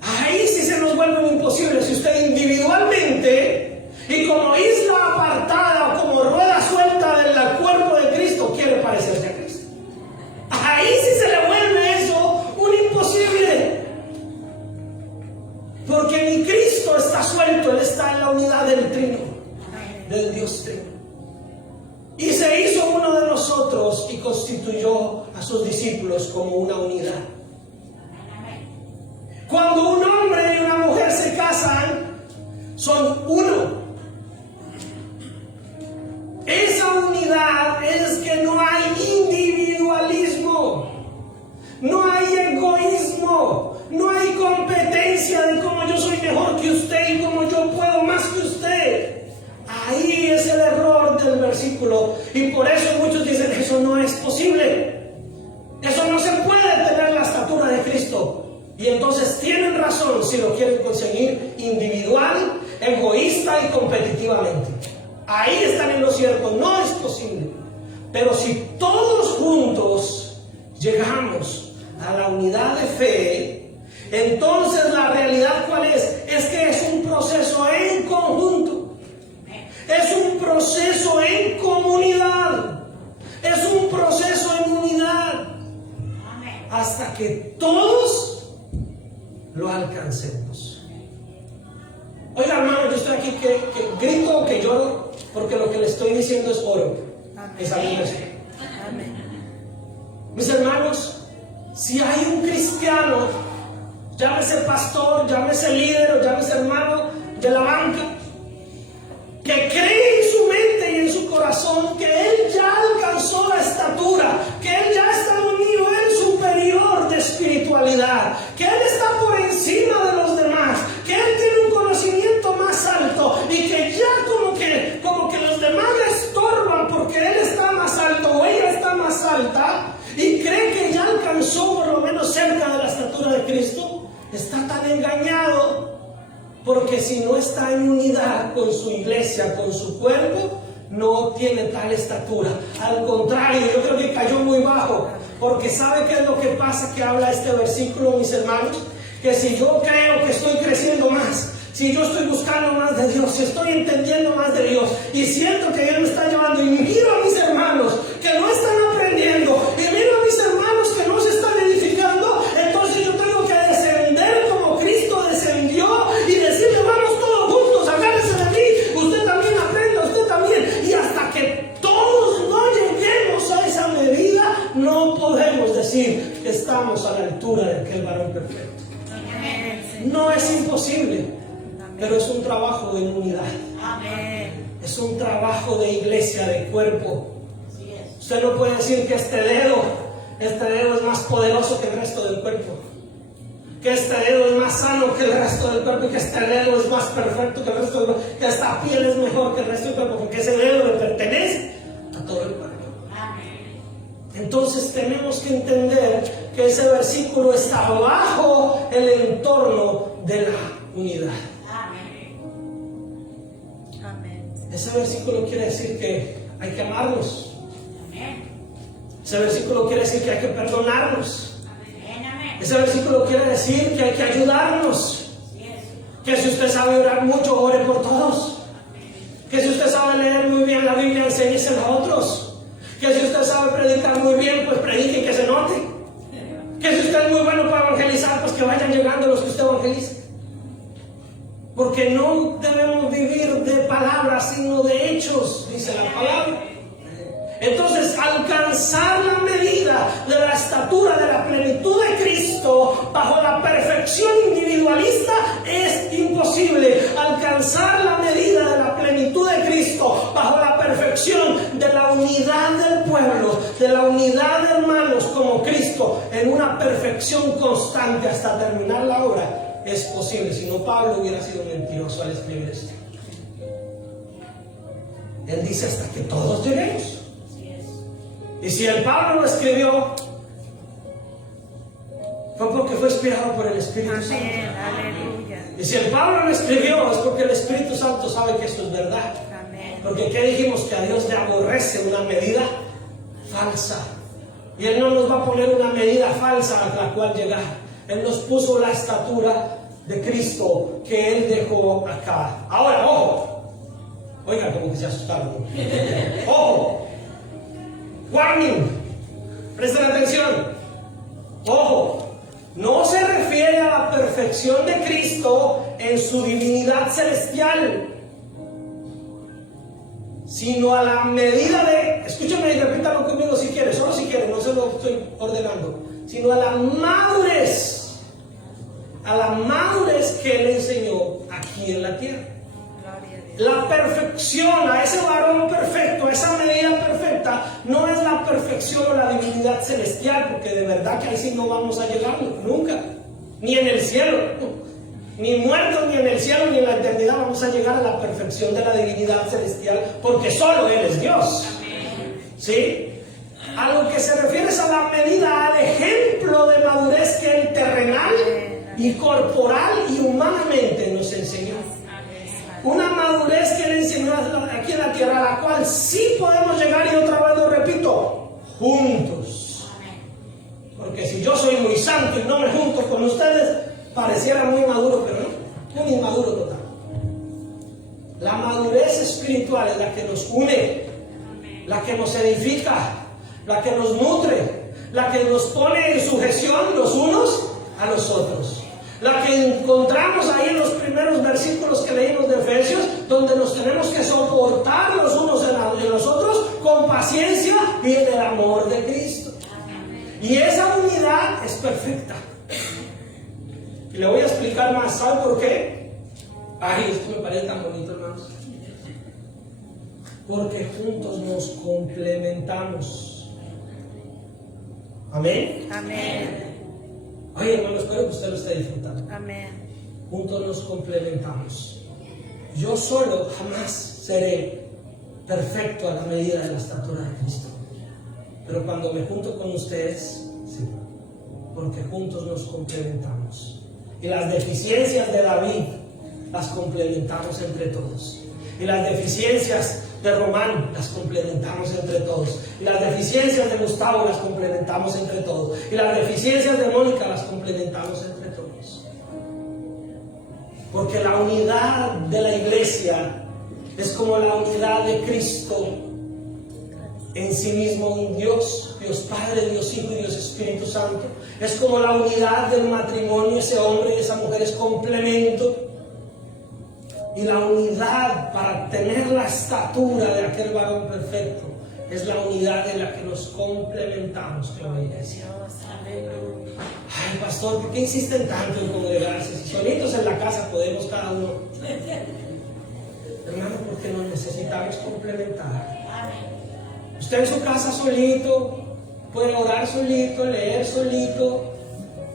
Ahí sí se nos vuelve un imposible. Si usted individualmente y como isla apartada o como rueda suelta del cuerpo de Cristo quiere parecerse a Cristo, ahí sí se le vuelve eso un imposible. Porque ni Cristo está suelto, Él está en la unidad del Trino, del Dios Trino. Y se hizo uno de nosotros y constituyó a sus discípulos como una unidad. Cuando un hombre y una mujer se casan, son uno. Esa unidad es que no hay individualismo, no hay egoísmo, no hay competencia de cómo yo soy mejor que usted y cómo yo puedo más que usted. Ahí es el error del versículo y por eso muchos dicen que eso no es posible. Eso no se puede tener la estatura de Cristo. Y entonces tienen razón si lo quieren conseguir individual, egoísta y competitivamente. Ahí están en lo cierto, no es posible. Pero si todos juntos llegamos a la unidad de fe, entonces la realidad ¿cuál es? Es que es un proceso en conjunto. Es un proceso en comunidad. Es un proceso en unidad. Hasta que todos lo alcancemos. Oiga, hermano, yo estoy aquí que grito o que lloro porque lo que le estoy diciendo es oro. Es algo así. Mis hermanos, si hay un cristiano, llámese pastor, llámese líder o llámese hermano de la banca, que cree en su mente y en su corazón que él ya alcanzó la estatura, que él ya está en un nivel superior de espiritualidad, que él está por encima de los demás, que él tiene un conocimiento más alto y que ya como que los demás le estorban porque él está más alto o ella está más alta y cree que ya alcanzó por lo menos cerca de la estatura de Cristo, está tan engañado. Porque si no está en unidad con su iglesia, con su cuerpo, no tiene tal estatura. Al contrario, yo creo que cayó muy bajo. Porque ¿sabe qué es lo que pasa que habla este versículo, mis hermanos? Que si yo creo que estoy creciendo más, si yo estoy buscando más de Dios, si estoy entendiendo más de Dios, y siento que Dios me está llevando, y miro a mis hermanos que no están aprendiendo, y miro a mis hermanos que no se están edificando, entonces yo tengo que descender como Cristo descendió y decirle, vamos todos juntos, agárrense de mí, usted también aprenda, usted también, y hasta que todos no lleguemos a esa medida, no podemos decir que estamos a la altura de aquel varón perfecto. No es imposible, pero es un trabajo de unidad. Es un trabajo de iglesia, de cuerpo. Usted no puede decir que este dedo es más poderoso que el resto del cuerpo, que este dedo es más sano que el resto del cuerpo, que este dedo es más perfecto que el resto del cuerpo, que esta piel es mejor que el resto del cuerpo, porque ese dedo le pertenece a todo el cuerpo. Entonces tenemos que entender que ese versículo está bajo el entorno de la unidad. Amén. Ese versículo quiere decir que hay que amarnos. Ese versículo quiere decir que hay que perdonarnos. Ese versículo quiere decir que hay que ayudarnos. Que si usted sabe orar mucho, ore por todos. Que si usted sabe leer muy bien la Biblia, enséñesela a otros. Que si usted sabe predicar muy bien, pues predique y que se note. Que si usted es muy bueno para evangelizar, pues que vayan llegando los que usted evangeliza. Porque no debemos vivir de palabras, sino de hechos, dice la palabra. Entonces, alcanzar la medida de la estatura de la plenitud de Cristo bajo la perfección individualista es imposible. Alcanzar la medida de la plenitud de Cristo bajo la perfección de la unidad del pueblo, de la unidad de hermanos como Cristo, en una perfección constante hasta terminar la obra, es posible. Si no, Pablo hubiera sido mentiroso al escribir esto. Él dice hasta que todos lleguemos. Y si el Pablo lo escribió, fue porque fue inspirado por el Espíritu Santo. Aleluya. Y si el Pablo lo escribió, es porque el Espíritu Santo sabe que eso es verdad. Amén. Porque ¿qué dijimos? Que a Dios le aborrece una medida falsa. Y Él no nos va a poner una medida falsa a la cual llegar. Él nos puso la estatura de Cristo que Él dejó acá. Ahora, ojo. Oigan, como que se asustaron. Ojo. Warning, presten atención. Ojo, no se refiere a la perfección de Cristo en su divinidad celestial, sino a la medida de, escúchame y repítalo conmigo si quieres, solo si quieres, no se lo estoy ordenando, sino a la madurez que Él enseñó aquí en la tierra. La perfección, a ese varón perfecto, a esa medida perfecta, no es la perfección o la divinidad celestial, porque de verdad que ahí sí no vamos a llegar nunca, ni en el cielo, ni muertos, ni en el cielo, ni en la eternidad vamos a llegar a la perfección de la divinidad celestial, porque solo Él es Dios. ¿Sí? A lo que se refiere es a la medida, al ejemplo de madurez que el terrenal y corporal y humanamente nos enseñó. Una madurez que le enseñó aquí en la tierra, a la cual sí podemos llegar, y otra vez lo repito, juntos. Porque si yo soy muy santo y no me junto con ustedes, pareciera muy maduro, pero no, un inmaduro total. La madurez espiritual es la que nos une, la que nos edifica, la que nos nutre, la que nos pone en sujeción los unos a los otros. La que encontramos ahí en los primeros versículos que leímos de Efesios, donde nos tenemos que soportar los unos en los otros con paciencia y en el amor de Cristo. Y esa unidad es perfecta. Y le voy a explicar más. ¿Sabe por qué? Ay, esto me parece tan bonito, hermanos. Porque juntos nos complementamos. Amén. Amén. Oye, hermano, espero que usted lo esté disfrutando. Amén. Juntos nos complementamos. Yo solo jamás seré perfecto a la medida de la estatura de Cristo. Pero cuando me junto con ustedes, sí, porque juntos nos complementamos. Y las deficiencias de David las complementamos entre todos. Y las deficiencias de Román las complementamos entre todos. Y las deficiencias de Gustavo las complementamos entre todos. Y las deficiencias de Mónica las complementamos entre todos. Porque la unidad de la iglesia es como la unidad de Cristo en sí mismo, un Dios, Dios Padre, Dios Hijo y Dios Espíritu Santo. Es como la unidad del matrimonio, ese hombre y esa mujer es complemento. Y la unidad para tener la estatura de aquel varón perfecto es la unidad en la que nos complementamos como iglesia. Ay, pastor, ¿por qué insisten tanto en congregarse? Si solitos en la casa podemos cada uno. Hermano, porque nos necesitamos complementar. Usted en su casa solito puede orar solito, leer solito,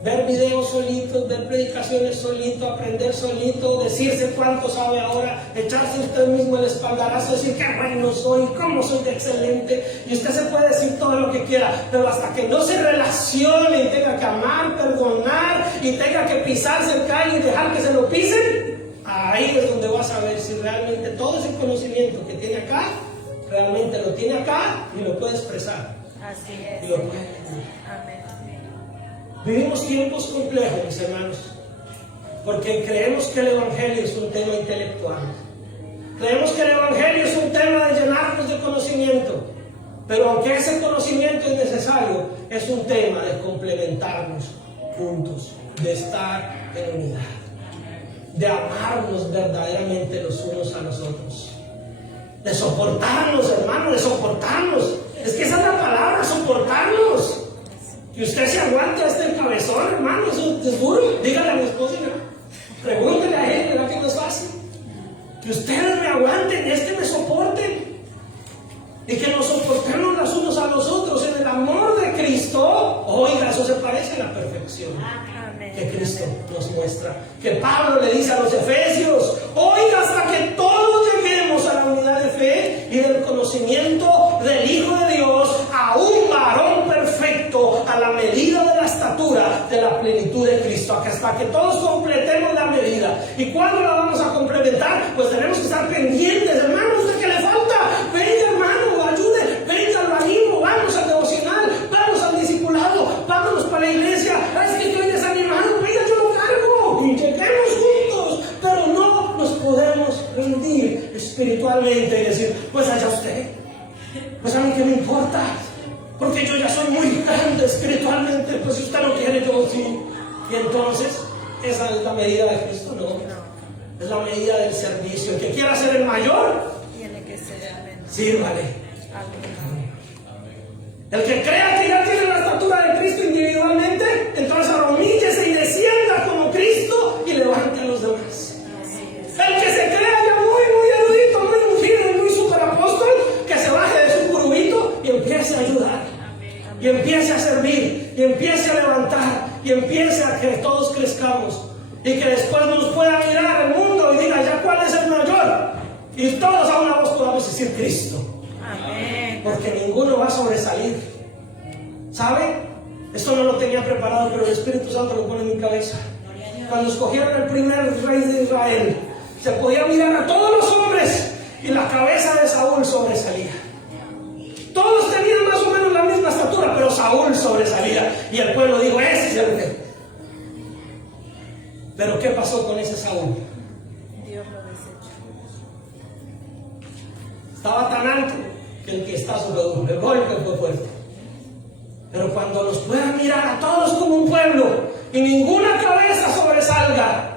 ver videos solitos, ver predicaciones solito, aprender solito, decirse cuánto sabe ahora, echarse usted mismo el espaldarazo, decir qué bueno soy, cómo soy de excelente, y usted se puede decir todo lo que quiera, pero hasta que no se relacione y tenga que amar, perdonar, y tenga que pisarse el callo y dejar que se lo pisen, ahí es donde vas a ver si realmente todo ese conocimiento que tiene acá, realmente lo tiene acá y lo puede expresar. Así es. Y lo puede decir. Amén. Vivimos tiempos complejos, mis hermanos, porque creemos que el Evangelio es un tema intelectual. Creemos que el Evangelio es un tema de llenarnos de conocimiento, pero aunque ese conocimiento es necesario, es un tema de complementarnos juntos, de estar en unidad, de amarnos verdaderamente los unos a los otros, de soportarnos, hermanos, de soportarnos. Es que esa es la palabra, soportarnos. Que usted se aguante a este cabezón, hermano, eso es duro. Dígale a mi esposa, pregúntele a él, ¿verdad que no es fácil? Que ustedes me aguanten, me soporten. Y que nos soportemos los unos a los otros en el amor de Cristo. Oiga, eso se parece a la perfección que Cristo nos muestra. Que Pablo le dice a los efesios, oiga, hasta que todos lleguemos a la unidad de fe y del conocimiento del Hijo de Dios, a un varón perfecto, a la medida de la estatura de la plenitud de Cristo, hasta que todos completemos la medida. ¿Y cuándo la vamos a complementar? Pues tenemos que estar pendientes, hermano. ¿Usted qué le falta? Venga, hermano, ayude, venga al barismo, vamos al devocional, vamos al discipulado, vámonos para la iglesia. Es que estoy desanimado, venga, yo lo cargo y lleguemos juntos, pero no nos podemos rendir espiritualmente y decir, pues allá usted, pues a mí qué me importa, porque yo ya soy muy grande espiritualmente, pues si usted no quiere, yo sí. Y entonces, esa es la medida de Cristo, no, es la medida del servicio. El que quiera ser el mayor, tiene que ser el menor. sírvale. Amén. El que crea que ya tiene la estatura de Cristo individualmente, entonces humíllese y descienda como Cristo y levante a los demás. El que se crea ya muy erudito, muy ungido, muy superapóstol, que se baje de su curubito y empiece a ayudar, y empiece a servir, y empiece a levantar, y empiece a que todos crezcamos, y que después nos pueda mirar el mundo y diga, ya cuál es el mayor, y todos a una voz podamos decir Cristo. Amén. Porque ninguno va a sobresalir. ¿Sabe? Esto no lo tenía preparado, pero el Espíritu Santo lo pone en mi cabeza. Cuando escogieron el primer rey de Israel, se podía mirar a todos los hombres y la cabeza de Saúl sobresalía. Todos tenían más o menos la misma estatura, pero Saúl sobresalía. Y el pueblo dijo, ese es el rey. Pero ¿qué pasó con ese Saúl? Dios lo desechó. Estaba tan alto que el que está sobre el golpe fue fuerte. Pero cuando nos puedan mirar a todos como un pueblo y ninguna cabeza sobresalga,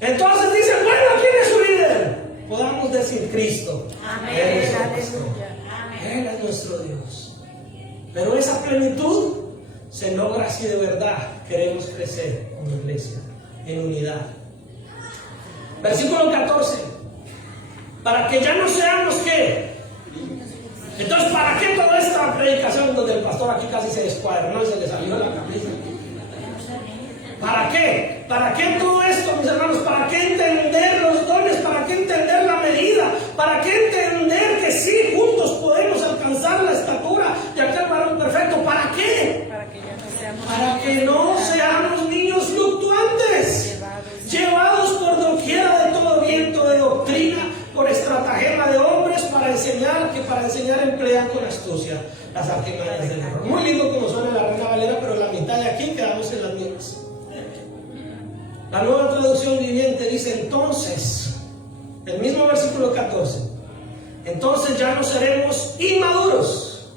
entonces dicen, bueno, ¿quién es su líder? Podamos decir Cristo. Amén. Él es el Aleluya. pastor. Él es nuestro Dios. Pero esa plenitud se logra si de verdad queremos crecer como iglesia, en unidad. Versículo 14. Para que ya no seamos ¿qué? Entonces, ¿para qué toda esta predicación donde el pastor aquí casi se descuadernó y se le salió la camisa? ¿Para qué? ¿Para qué todo esto, mis hermanos? ¿Para qué entender los dones? ¿Para qué entender la medida? ¿Para qué entender que sí, juntos podemos alcanzar la estatura de aquel varón perfecto? ¿Para qué? Para que ya no seamos Para que no seamos niños fluctuantes, llevados por doquiera de todo viento de doctrina, por estratagema de hombres para enseñar emplean con astucia las artimañas del error. Muy lindo como suena la Reina Valera, pero la mitad de aquí quedamos en las mismas. La Nueva Traducción Viviente dice, entonces, el mismo versículo 14, entonces ya no seremos inmaduros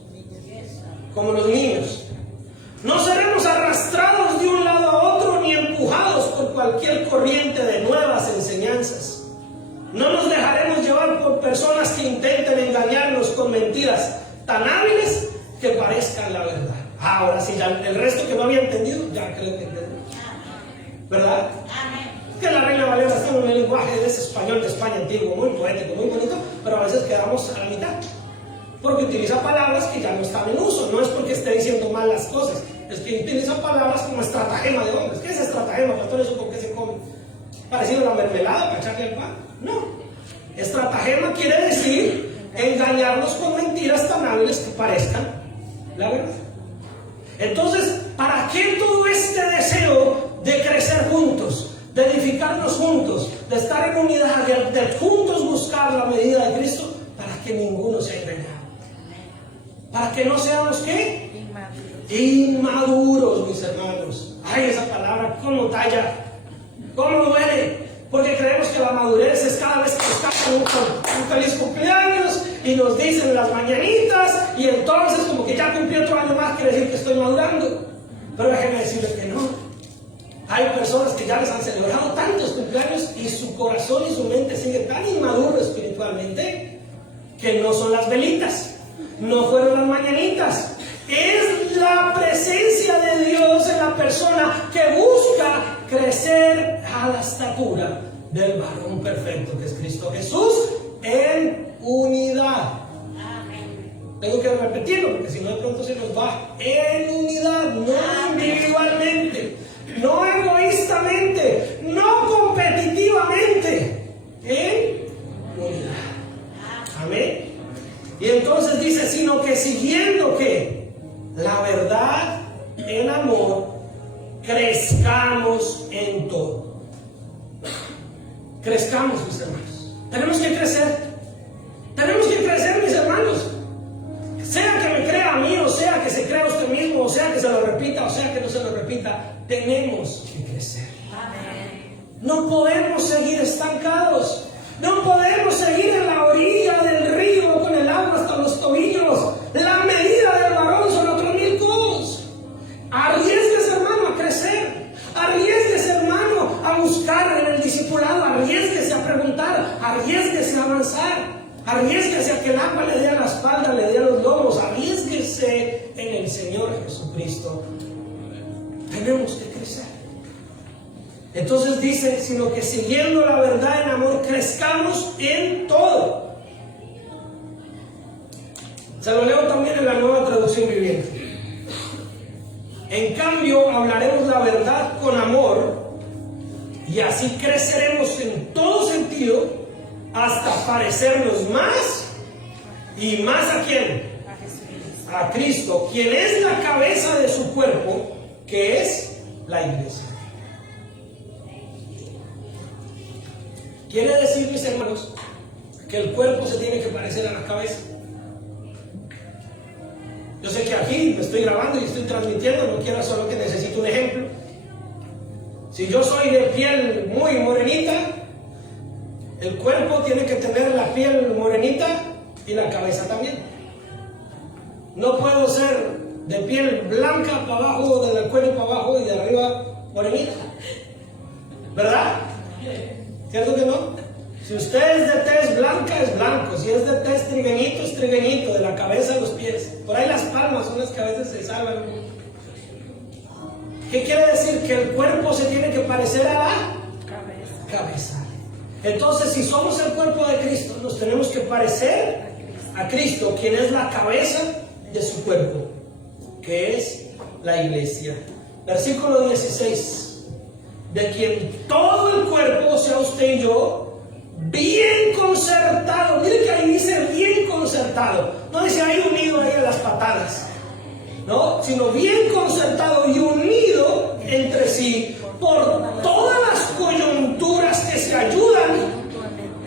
como los niños. No seremos arrastrados de un lado a otro ni empujados por cualquier corriente de nuevas enseñanzas. No nos dejaremos llevar por personas que intenten engañarnos con mentiras tan hábiles que parezcan la verdad. Ahora sí, ya el resto que no había entendido, ya creo que entendí. ¿Verdad? Es que la Reina Valera está en un lenguaje de ese español de España antiguo, muy poético, muy bonito, pero a veces quedamos a la mitad. Porque utiliza palabras que ya no están en uso. No es porque esté diciendo mal las cosas, Es que utiliza palabras como estratagema de hombres. ¿Qué es estratagema, pastor? ¿Eso con qué se come? ¿Parecido a la mermelada para echarle al pan? No. Estratagema quiere decir engañarnos con mentiras tan hábiles que parezcan la verdad. Entonces, ¿para qué todo este deseo de crecer juntos, de edificarnos juntos, de estar en unidad, de juntos buscar la medida de Cristo? Para que ninguno sea engañado. Para que no seamos, ¿qué? Inmaduros, mis hermanos. Ay, esa palabra, ¿cómo talla? ¿Cómo duele? Porque creemos que la madurez es cada vez que estamos un feliz cumpleaños y nos dicen las mañanitas y entonces como que ya cumplí otro año más, quiere decir que estoy madurando. Pero déjenme decirles que no. Hay personas que ya les han celebrado tantos cumpleaños y su corazón y su mente sigue tan inmaduro espiritualmente que no son las velitas, no fueron las mañanitas. Es la presencia de Dios en la persona que busca crecer a la estatura del varón perfecto que es Cristo Jesús en unidad. Tengo que repetirlo porque si no de pronto se nos va. En unidad, no individualmente, no egoístamente, no competitivamente, en unidad. Amén. Y entonces dice, sino que siguiendo que la verdad en amor, crezcamos en todo. Crezcamos, mis hermanos. Tenemos que crecer. Tenemos que crecer, mis hermanos. Sea que me crea a mí, o sea que se crea a usted mismo, o sea que se lo repita, o sea que no se lo repita. Tenemos que crecer. No podemos seguir estancados. No podemos seguir en la orilla del río con el agua hasta los tobillos. La medida del varón son otros 1000 codos. Arriésguese, hermano, a crecer. Arriésguese, hermano, a buscar en el discipulado. Arriésguese a preguntar. Arriésguese a avanzar. Arriésguese a que el agua le dé a la espalda, le dé a los lomos. Arriésguese en el Señor Jesucristo. Tenemos que crecer. Entonces dice, sino que siguiendo la verdad en amor, crezcamos en todo. Se lo leo también en la Nueva Traducción Viviente. En cambio, hablaremos la verdad con amor y así creceremos en todo sentido hasta parecernos más y más ¿a quién? A Cristo, quien es la cabeza de su cuerpo, que es la iglesia. Quiere decir, mis hermanos, que el cuerpo se tiene que parecer a la cabeza. Yo sé que aquí me estoy grabando y estoy transmitiendo, no quiero solo que necesito un ejemplo. Si yo soy de piel muy morenita, el cuerpo tiene que tener la piel morenita y la cabeza también. No puedo ser de piel blanca para abajo, del cuello para abajo y de arriba morenita. ¿Verdad? ¿Cierto que no? Si usted es de tez blanca, es blanco. Si es de tez trigueñito, es trigueñito, de la cabeza a los pies. Por ahí las palmas son las que a veces se salvan. ¿Qué quiere decir? Que el cuerpo se tiene que parecer a la cabeza. Entonces, si somos el cuerpo de Cristo, nos tenemos que parecer a Cristo, quien es la cabeza de su cuerpo, que es la iglesia. Versículo 16. De quien todo el cuerpo, sea usted y yo, bien concertado. Mire que ahí dice bien concertado. No dice ahí unido ahí a las patadas, no, sino bien concertado y unido entre sí por todas las coyunturas que se ayudan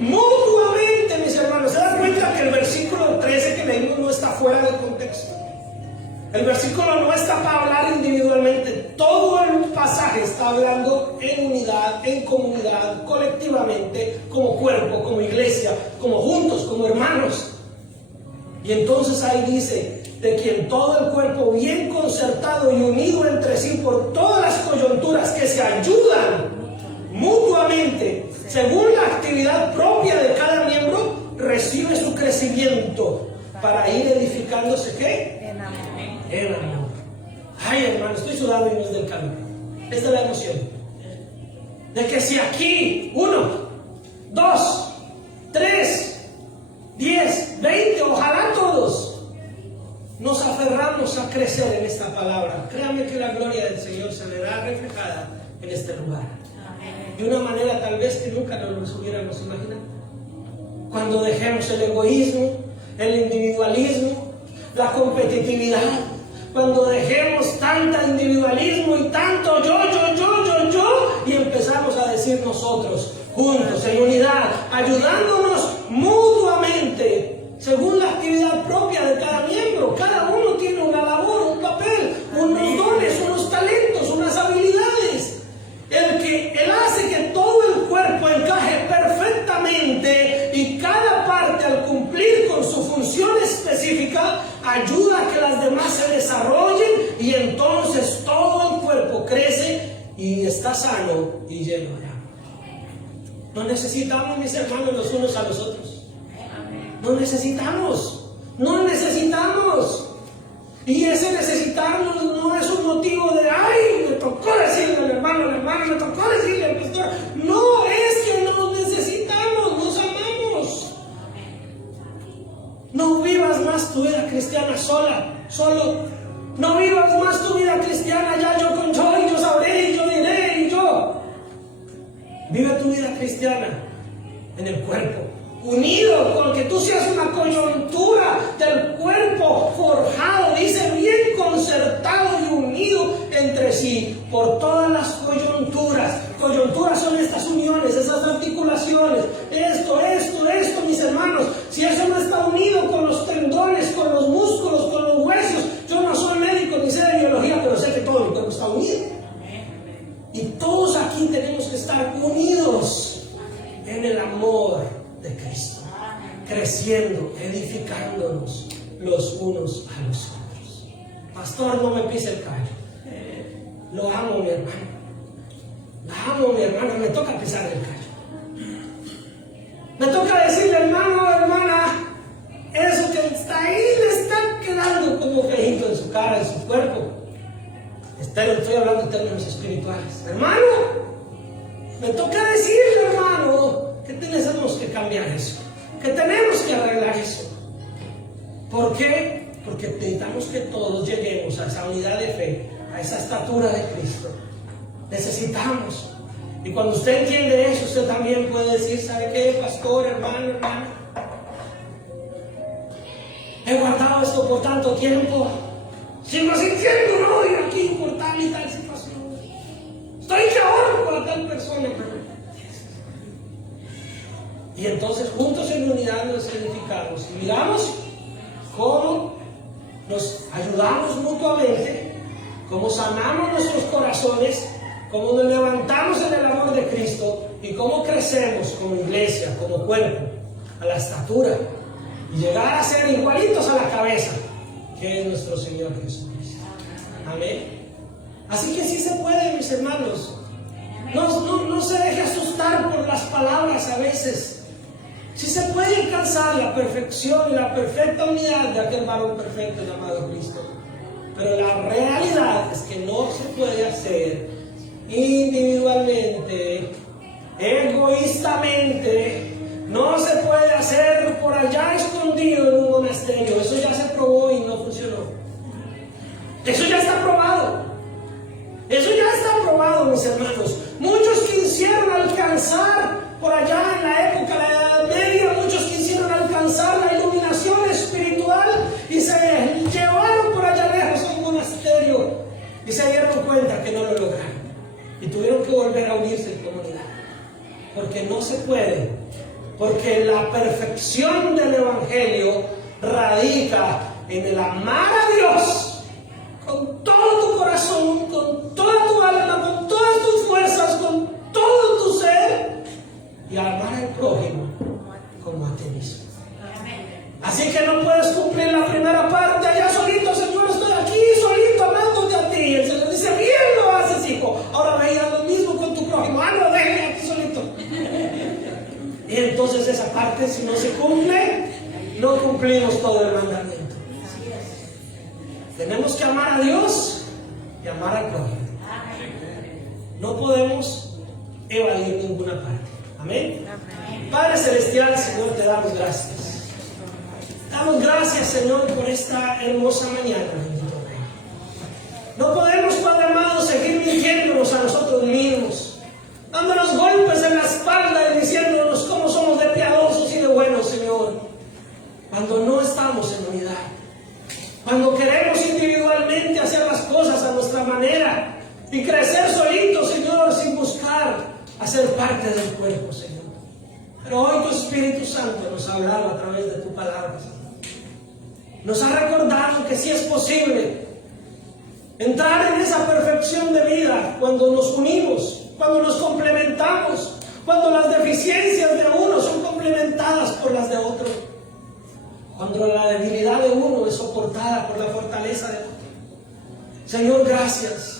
mutuamente, mis hermanos. ¿Se dan cuenta que el versículo 13 que leímos no está fuera de contexto? El versículo no está para hablar individualmente. Todo el pasaje está hablando en unidad, en comunidad, colectivamente, como cuerpo, como iglesia, como juntos, como hermanos. Y entonces ahí dice, de quien todo el cuerpo bien concertado y unido entre sí por todas las coyunturas que se ayudan mutuamente, según la actividad propia de cada miembro, recibe su crecimiento para ir edificándose, ¿qué? En amor. Ay, hermano, estoy sudando y no es del calor. Esta es la emoción. De que si aquí 1, 2, 3, 10, 20, ojalá todos nos aferramos aferramos a crecer en esta palabra, créame que la gloria del Señor se verá reflejada en este lugar. De una manera tal vez que nunca nos hubiéramos imaginado. Cuando dejemos el egoísmo, el individualismo, la competitividad, cuando dejemos tanto individualismo y tanto yo, y empezamos a decir nosotros, juntos, en unidad, ayudándonos mutuamente, según la actividad propia de cada miembro. Cada uno tiene una labor, un papel, unos dones, unos talentos, unas habilidades. Él hace que todo el cuerpo encaje perfectamente y cada parte, al cumplir con su función específica, ayuda a que las demás se desarrollen y entonces todo el cuerpo crece y está sano y lleno de amor. No necesitamos, mis hermanos, los unos a los otros. No necesitamos. Y ese necesitarnos no es un motivo de, ay, me tocó decirle al hermano, me tocó decirle al pastor. No, es que nos necesitamos, nos amamos. No vivas más tu vida cristiana solo. No vivas más tu vida cristiana ya yo con yo, y yo sabré, y yo diré, y yo. Vive tu vida cristiana en el cuerpo, unido, con que tú seas una coyuntura del cuerpo forjado, dice, bien concertado y unido entre sí por todas las coyunturas. Coyunturas son estas uniones, esas articulaciones, esto, mis hermanos. Si eso no está unido con los tendones, con los músculos, con los huesos, yo no soy médico ni sé de biología, pero sé que todo el cuerpo está unido. Y todos aquí tenemos que estar unidos en el amor de Cristo, creciendo, edificándonos los unos a los otros. Pastor, no me pise el callo. Lo amo, mi hermano. Me toca pisar el callo. Me toca decirle, hermano, hermana, eso que está ahí le está quedando como fejito en su cara, en su cuerpo. Estoy hablando en términos espirituales. Hermano, me toca decirle, hermano, que tenemos que cambiar eso, que tenemos que arreglar eso. ¿Por qué? Porque necesitamos que todos lleguemos a esa unidad de fe, a esa estatura de Cristo. Necesitamos. Y cuando usted entiende eso, usted también puede decir, ¿sabe qué, pastor, hermano? He guardado esto por tanto tiempo. Sigo sintiendo un odio aquí por tal y tal situación. Estoy que oro por tal persona. Y entonces juntos en unidad nos edificamos y miramos cómo nos ayudamos mutuamente, cómo sanamos nuestros corazones, cómo nos levantamos en el amor de Cristo y cómo crecemos como iglesia, como cuerpo, a la estatura y llegar a ser igualitos a la cabeza, que es nuestro Señor Jesucristo. Amén. Así que sí se puede, mis hermanos. No se deje asustar por las palabras a veces. Sí se puede alcanzar la perfección y la perfecta unidad de aquel varón perfecto llamado Cristo. Pero la realidad es que no se puede hacer individualmente, egoístamente. No se puede hacer por allá escondido en un monasterio. Eso ya se probó y no funcionó. Eso ya está probado. Mis hermanos. Muchos quisieron alcanzar por allá en la época de la Edad Media, muchos quisieron alcanzar la iluminación espiritual y se llevaron por allá lejos a un monasterio y se dieron cuenta que no lo lograron y tuvieron que volver a unirse en comunidad, porque no se puede, porque la perfección del Evangelio radica en el amar a Dios con todo tu corazón, con toda tu alma, con todas tus fuerzas, con todo tu ser, y amar al prójimo como a ti mismo. Así que no puedes cumplir la primera parte allá solito, Señor, estoy aquí solito amándote a ti. Y el Señor dice, bien lo haces, hijo. Ahora ve y haz lo mismo con tu prójimo. No, déjame aquí solito. Y entonces esa parte, si no se cumple, no cumplimos todo el mandamiento. Tenemos que amar a Dios y amar al prójimo. No podemos evadir ninguna parte. Amén. Padre Celestial, Señor, te damos gracias. Damos gracias, Señor, por esta hermosa mañana, bendito Rey. No podemos, Padre amado, seguir mintiéndonos a nosotros mismos, dándonos golpes en la espalda y diciéndonos cómo somos de piadosos y de buenos, Señor, cuando no estamos en unidad. Cuando queremos individualmente hacer las cosas a nuestra manera y crecer solitos, Señor, sin buscar hacer parte del cuerpo, Señor. Pero hoy tu Espíritu Santo nos ha hablado a través de tu palabra, Señor. Nos ha recordado que sí es posible entrar en esa perfección de vida cuando nos unimos, cuando nos complementamos, cuando las deficiencias de uno son complementadas por las de otro, cuando la debilidad de uno es soportada por la fortaleza de otro. Señor, gracias.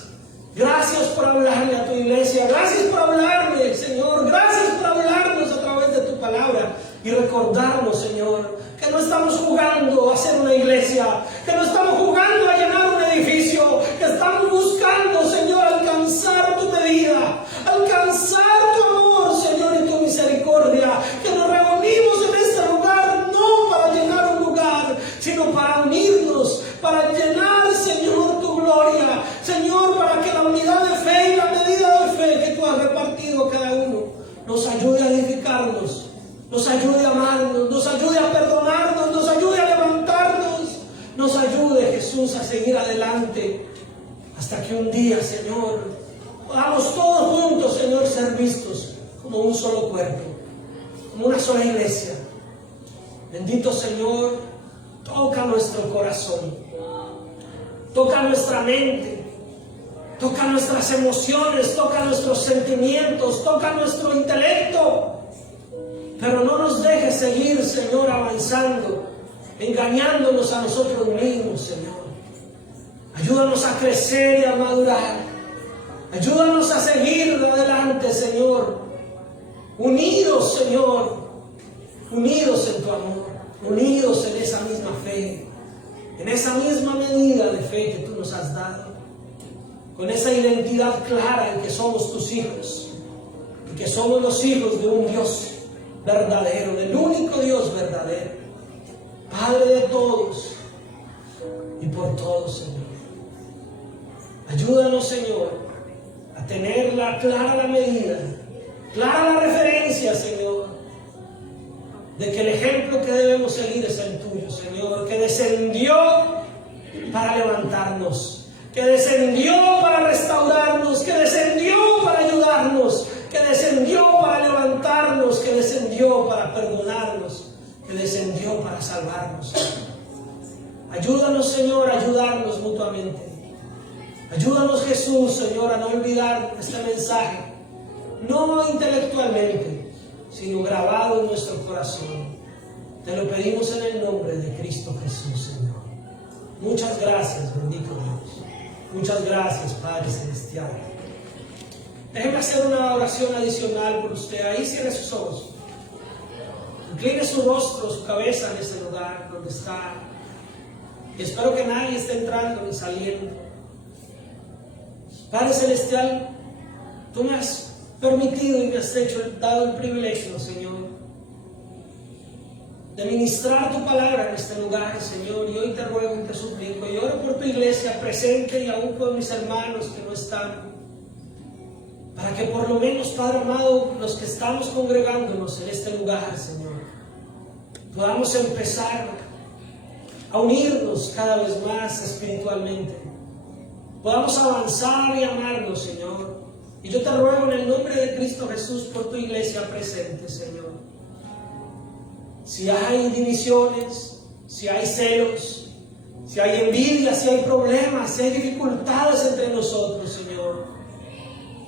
Gracias por hablarle a tu iglesia. Gracias por hablarle, Señor. Gracias por hablarnos a través de tu palabra y recordarnos, Señor, que no estamos jugando a ser una iglesia, que no estamos jugando a llenar un edificio, que estamos buscando, Señor, alcanzar tu medida, alcanzar tu amor, Señor, y tu misericordia, que nos reunimos en este lugar no para llenar un lugar, sino para unirnos, para llenar, Señor, tu gloria, Señor, para que la unidad de fe y la medida de fe que tú has repartido cada uno nos ayude a edificarnos, nos ayude a amarnos, nos ayude a perdonarnos, nos ayude a levantarnos, nos ayude, Jesús, a seguir adelante hasta que un día, Señor, podamos todos juntos, Señor, ser vistos como un solo cuerpo, como una sola iglesia. Bendito Señor, toca nuestro corazón, toca nuestra mente, toca nuestras emociones, toca nuestros sentimientos, toca nuestro intelecto. Pero no nos dejes seguir, Señor, avanzando, engañándonos a nosotros mismos, Señor. Ayúdanos a crecer y a madurar. Ayúdanos a seguir adelante, Señor. Unidos, Señor. Unidos en tu amor. Unidos en esa misma fe. En esa misma medida de fe que tú nos has dado. Con esa identidad clara en que somos tus hijos. Y que somos los hijos de un Dios verdadero, del único Dios verdadero, Padre de todos y por todos, Señor. Ayúdanos, Señor, a tener clara la medida, clara la referencia, Señor, de que el ejemplo que debemos seguir es el tuyo, Señor, que descendió para levantarnos, que descendió para restaurarnos, que descendió para ayudarnos, que descendió para levantarnos, que descendió para perdonarnos, que descendió para salvarnos. Ayúdanos, Señor, a ayudarnos mutuamente. Ayúdanos, Jesús, Señor, a no olvidar este mensaje, no intelectualmente, sino grabado en nuestro corazón. Te lo pedimos en el nombre de Cristo Jesús, Señor. Muchas gracias, bendito Dios. Muchas gracias, Padre Celestial. Déjeme hacer una oración adicional por usted. Ahí cierre sus ojos. Incline su rostro, su cabeza en ese lugar donde está. Y espero que nadie esté entrando ni saliendo. Padre Celestial, tú me has permitido y me has dado el privilegio, Señor, de ministrar tu palabra en este lugar, Señor. Y hoy te ruego y te suplico y oro por tu iglesia presente y aún por mis hermanos que no están. Para que por lo menos, Padre amado, los que estamos congregándonos en este lugar, Señor, podamos empezar a unirnos cada vez más espiritualmente. Podamos avanzar y amarnos, Señor. Y yo te ruego en el nombre de Cristo Jesús por tu iglesia presente, Señor. Si hay divisiones, si hay celos, si hay envidia, si hay problemas, si hay dificultades entre nosotros, Señor,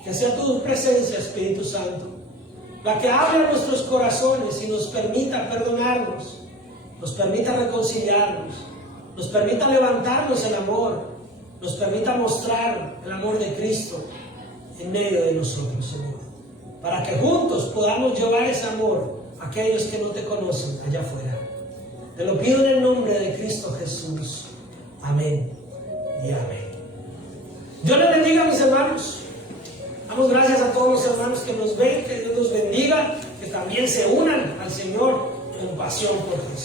que sea tu presencia, Espíritu Santo, la que hable a nuestros corazones y nos permita perdonarnos, nos permita reconciliarnos, nos permita levantarnos en amor, nos permita mostrar el amor de Cristo en medio de nosotros, Señor, para que juntos podamos llevar ese amor a aquellos que no te conocen allá afuera. Te lo pido en el nombre de Cristo Jesús. Amén y amén. Dios les bendiga, mis hermanos. Damos gracias a todos los hermanos que nos ven, que Dios los bendiga, que también se unan al Señor con pasión por Jesús.